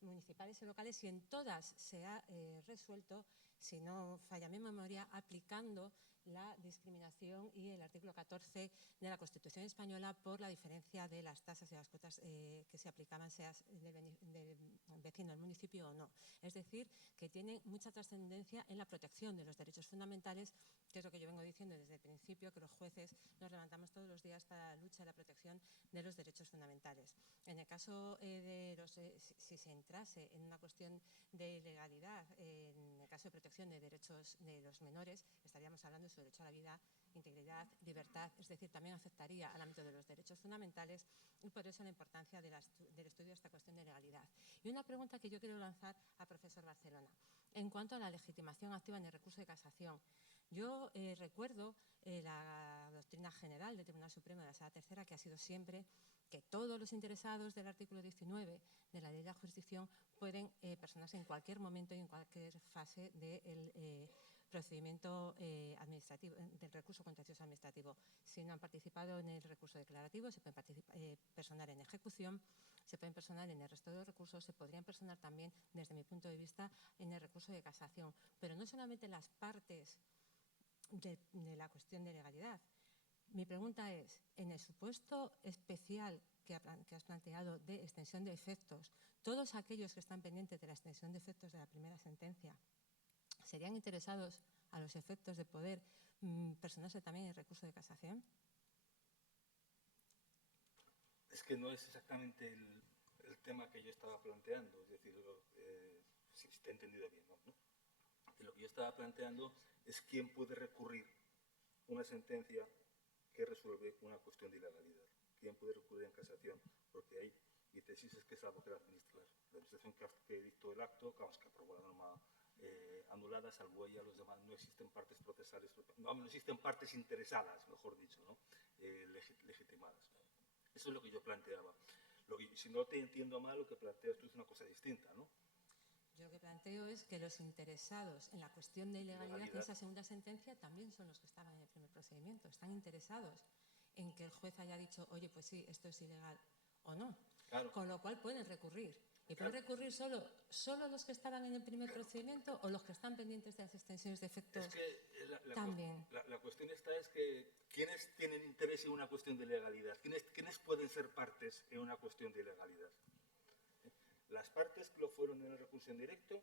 municipales y locales, y en todas se ha resuelto, si no falla mi memoria, aplicando la discriminación y el artículo 14 de la Constitución española por la diferencia de las tasas y las cuotas que se aplicaban, seas del vecino del municipio o no. Es decir, que tienen mucha trascendencia en la protección de los derechos fundamentales, que es lo que yo vengo diciendo desde el principio, que los jueces nos levantamos todos los días para la lucha y la protección de los derechos fundamentales. En el caso de si se entrase en una cuestión de ilegalidad, en el caso de protección de derechos de los menores, estaríamos hablando de su derecho a la vida, integridad, libertad, es decir, también afectaría al ámbito de los derechos fundamentales y por eso la importancia del estudio de esta cuestión de legalidad. Y una pregunta que yo quiero lanzar al profesor Barcelona. En cuanto a la legitimación activa en el recurso de casación, yo recuerdo la doctrina general del Tribunal Supremo de la Sala Tercera, que ha sido siempre que todos los interesados del artículo 19 de la Ley de la Jurisdicción pueden personarse en cualquier momento y en cualquier fase del procedimiento administrativo, del recurso contencioso administrativo. Si no han participado en el recurso declarativo, se pueden personar en ejecución, se pueden personar en el resto de los recursos, se podrían personar también, desde mi punto de vista, en el recurso de casación. Pero no solamente las partes de la cuestión de legalidad. Mi pregunta es, en el supuesto especial que has planteado de extensión de efectos, todos aquellos que están pendientes de la extensión de efectos de la primera sentencia, ¿serían interesados a los efectos de poder personarse también en el recurso de casación? Es que no es exactamente el tema que yo estaba planteando, es decir, si te he entendido bien, ¿no? Lo que yo estaba planteando es quién puede recurrir una sentencia que resuelve una cuestión de ilegalidad. ¿Quién puede recurrir en casación? Porque ahí mi tesis es que salvo que la administración que dictó el acto, que aprobó la norma anulada, salvo ella, los demás no existen partes procesales, no existen partes interesadas, mejor dicho, ¿no? Legitimadas. Eso es lo que yo planteaba. Si no te entiendo mal, lo que planteas tú es una cosa distinta, ¿no? Yo lo que planteo es que los interesados en la cuestión de ilegalidad de esa segunda sentencia también son los que estaban en el primer procedimiento. Están interesados en que el juez haya dicho, oye, pues sí, esto es ilegal o no. Claro. Con lo cual pueden recurrir. ¿Y pueden recurrir solo los que estaban en el primer procedimiento o los que están pendientes de las extensiones de efectos Es que también? la cuestión esta es que ¿quiénes tienen interés en una cuestión de legalidad? ¿Quiénes pueden ser partes en una cuestión de legalidad? Las partes que lo fueron en el recurso en directo,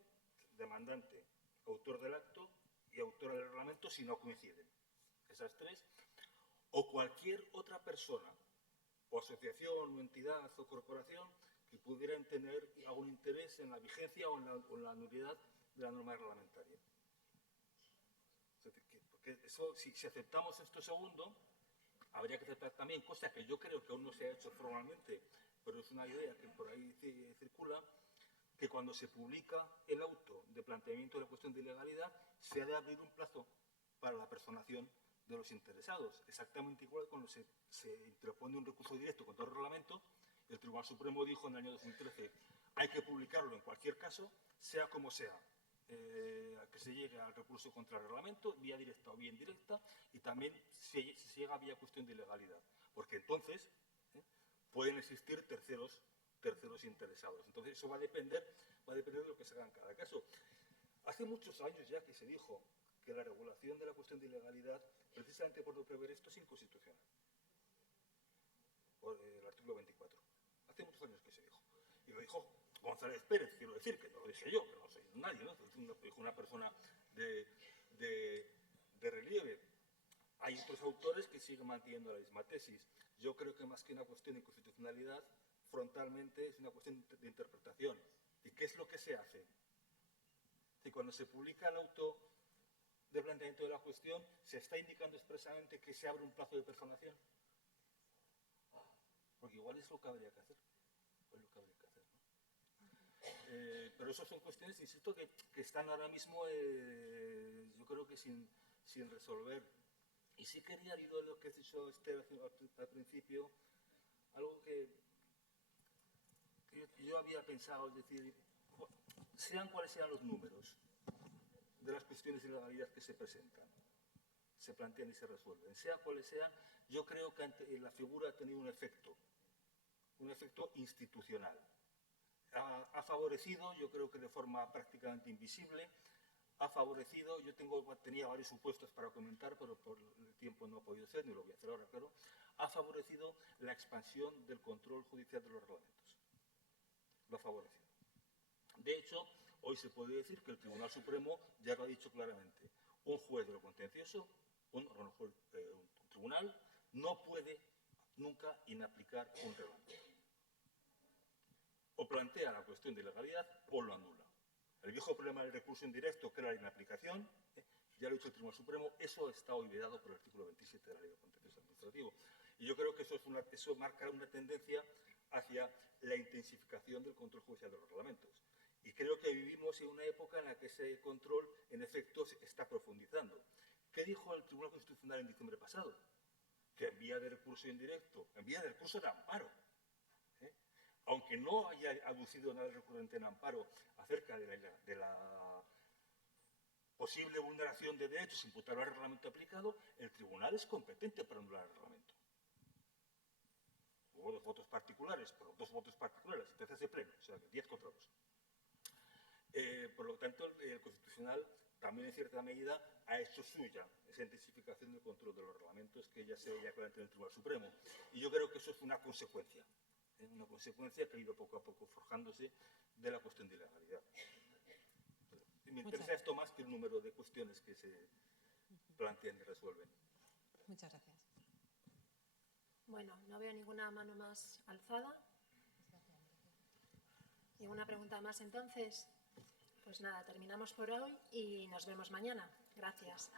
demandante, autor del acto y autor del reglamento si no coinciden. Esas tres. O cualquier otra persona, o asociación, o entidad, o corporación que pudieran tener algún interés en la vigencia o en la nulidad de la norma reglamentaria. Es decir, porque eso, si aceptamos esto segundo, habría que aceptar también, cosa que yo creo que aún no se ha hecho formalmente, pero es una idea que por ahí circula, que cuando se publica el auto de planteamiento de la cuestión de ilegalidad, se ha de abrir un plazo para la personación de los interesados. Exactamente igual cuando se interpone un recurso directo contra el reglamento, el Tribunal Supremo dijo en el año 2013 hay que publicarlo en cualquier caso, sea como sea, que se llegue al recurso contra el reglamento, vía directa o vía indirecta, y también se llega vía cuestión de ilegalidad, porque entonces pueden existir terceros interesados. Entonces eso va a depender de lo que se haga en cada caso. Hace muchos años ya que se dijo que la regulación de la cuestión de ilegalidad, precisamente por no prever esto, es inconstitucional. Por el artículo 24. Hace muchos años que se dijo. Y lo dijo González Pérez, quiero decir, que no lo dije yo, que no soy nadie, ¿no? Lo dijo una persona de relieve. Hay otros autores que siguen manteniendo la misma tesis. Yo creo que más que una cuestión de inconstitucionalidad, frontalmente es una cuestión de interpretación. ¿Y qué es lo que se hace? Y cuando se publica el auto de planteamiento de la cuestión, ¿se está indicando expresamente que se abre un plazo de personación? Porque igual es lo que habría que hacer. ¿No? Pero eso son cuestiones, insisto, que están ahora mismo, yo creo que sin resolver. Y sí quería, al hilo de lo que has dicho, Esther, al principio, algo que yo había pensado, es decir, sean cuales sean los números de las cuestiones de ilegalidad que se presentan, se plantean y se resuelven, sea cuales sean, yo creo que la figura ha tenido un efecto institucional. Ha favorecido, yo creo que de forma prácticamente invisible, ha favorecido, tenía varios supuestos para comentar, pero por el tiempo no ha podido ser, ni lo voy a hacer ahora, claro, ha favorecido la expansión del control judicial de los reglamentos. Lo ha favorecido. De hecho, hoy se puede decir que el Tribunal Supremo ya lo ha dicho claramente. Un juez de lo contencioso, un tribunal, no puede nunca inaplicar un reglamento. O plantea la cuestión de ilegalidad o lo anula. El viejo problema del recurso indirecto, que era la inaplicación, ya lo ha dicho el Tribunal Supremo, eso está hoy vedado por el artículo 27 de la Ley de Contencioso Administrativo. Y yo creo que eso marca una tendencia hacia la intensificación del control judicial de los reglamentos. Y creo que vivimos en una época en la que ese control, en efecto, se está profundizando. ¿Qué dijo el Tribunal Constitucional en diciembre pasado? Que en vía de recurso indirecto, en vía de recurso de amparo, aunque no haya aducido nada el recurrente en amparo acerca de la posible vulneración de derechos imputable al reglamento aplicado, el tribunal es competente para anular el reglamento. Hubo 2 votos particulares, por 2 votos particulares, entonces de pleno, o sea, 10 contra 2. Por lo tanto, el Constitucional también en cierta medida ha hecho suya esa intensificación del control de los reglamentos que ya se veía claramente en el Tribunal Supremo. Y yo creo que eso es una consecuencia que ha ido poco a poco forjándose de la cuestión de ilegalidad. Me interesa esto más que el número de cuestiones que se plantean y resuelven. Muchas gracias. Bueno, no veo ninguna mano más alzada. ¿Ninguna pregunta más entonces? Pues nada, terminamos por hoy y nos vemos mañana. Gracias.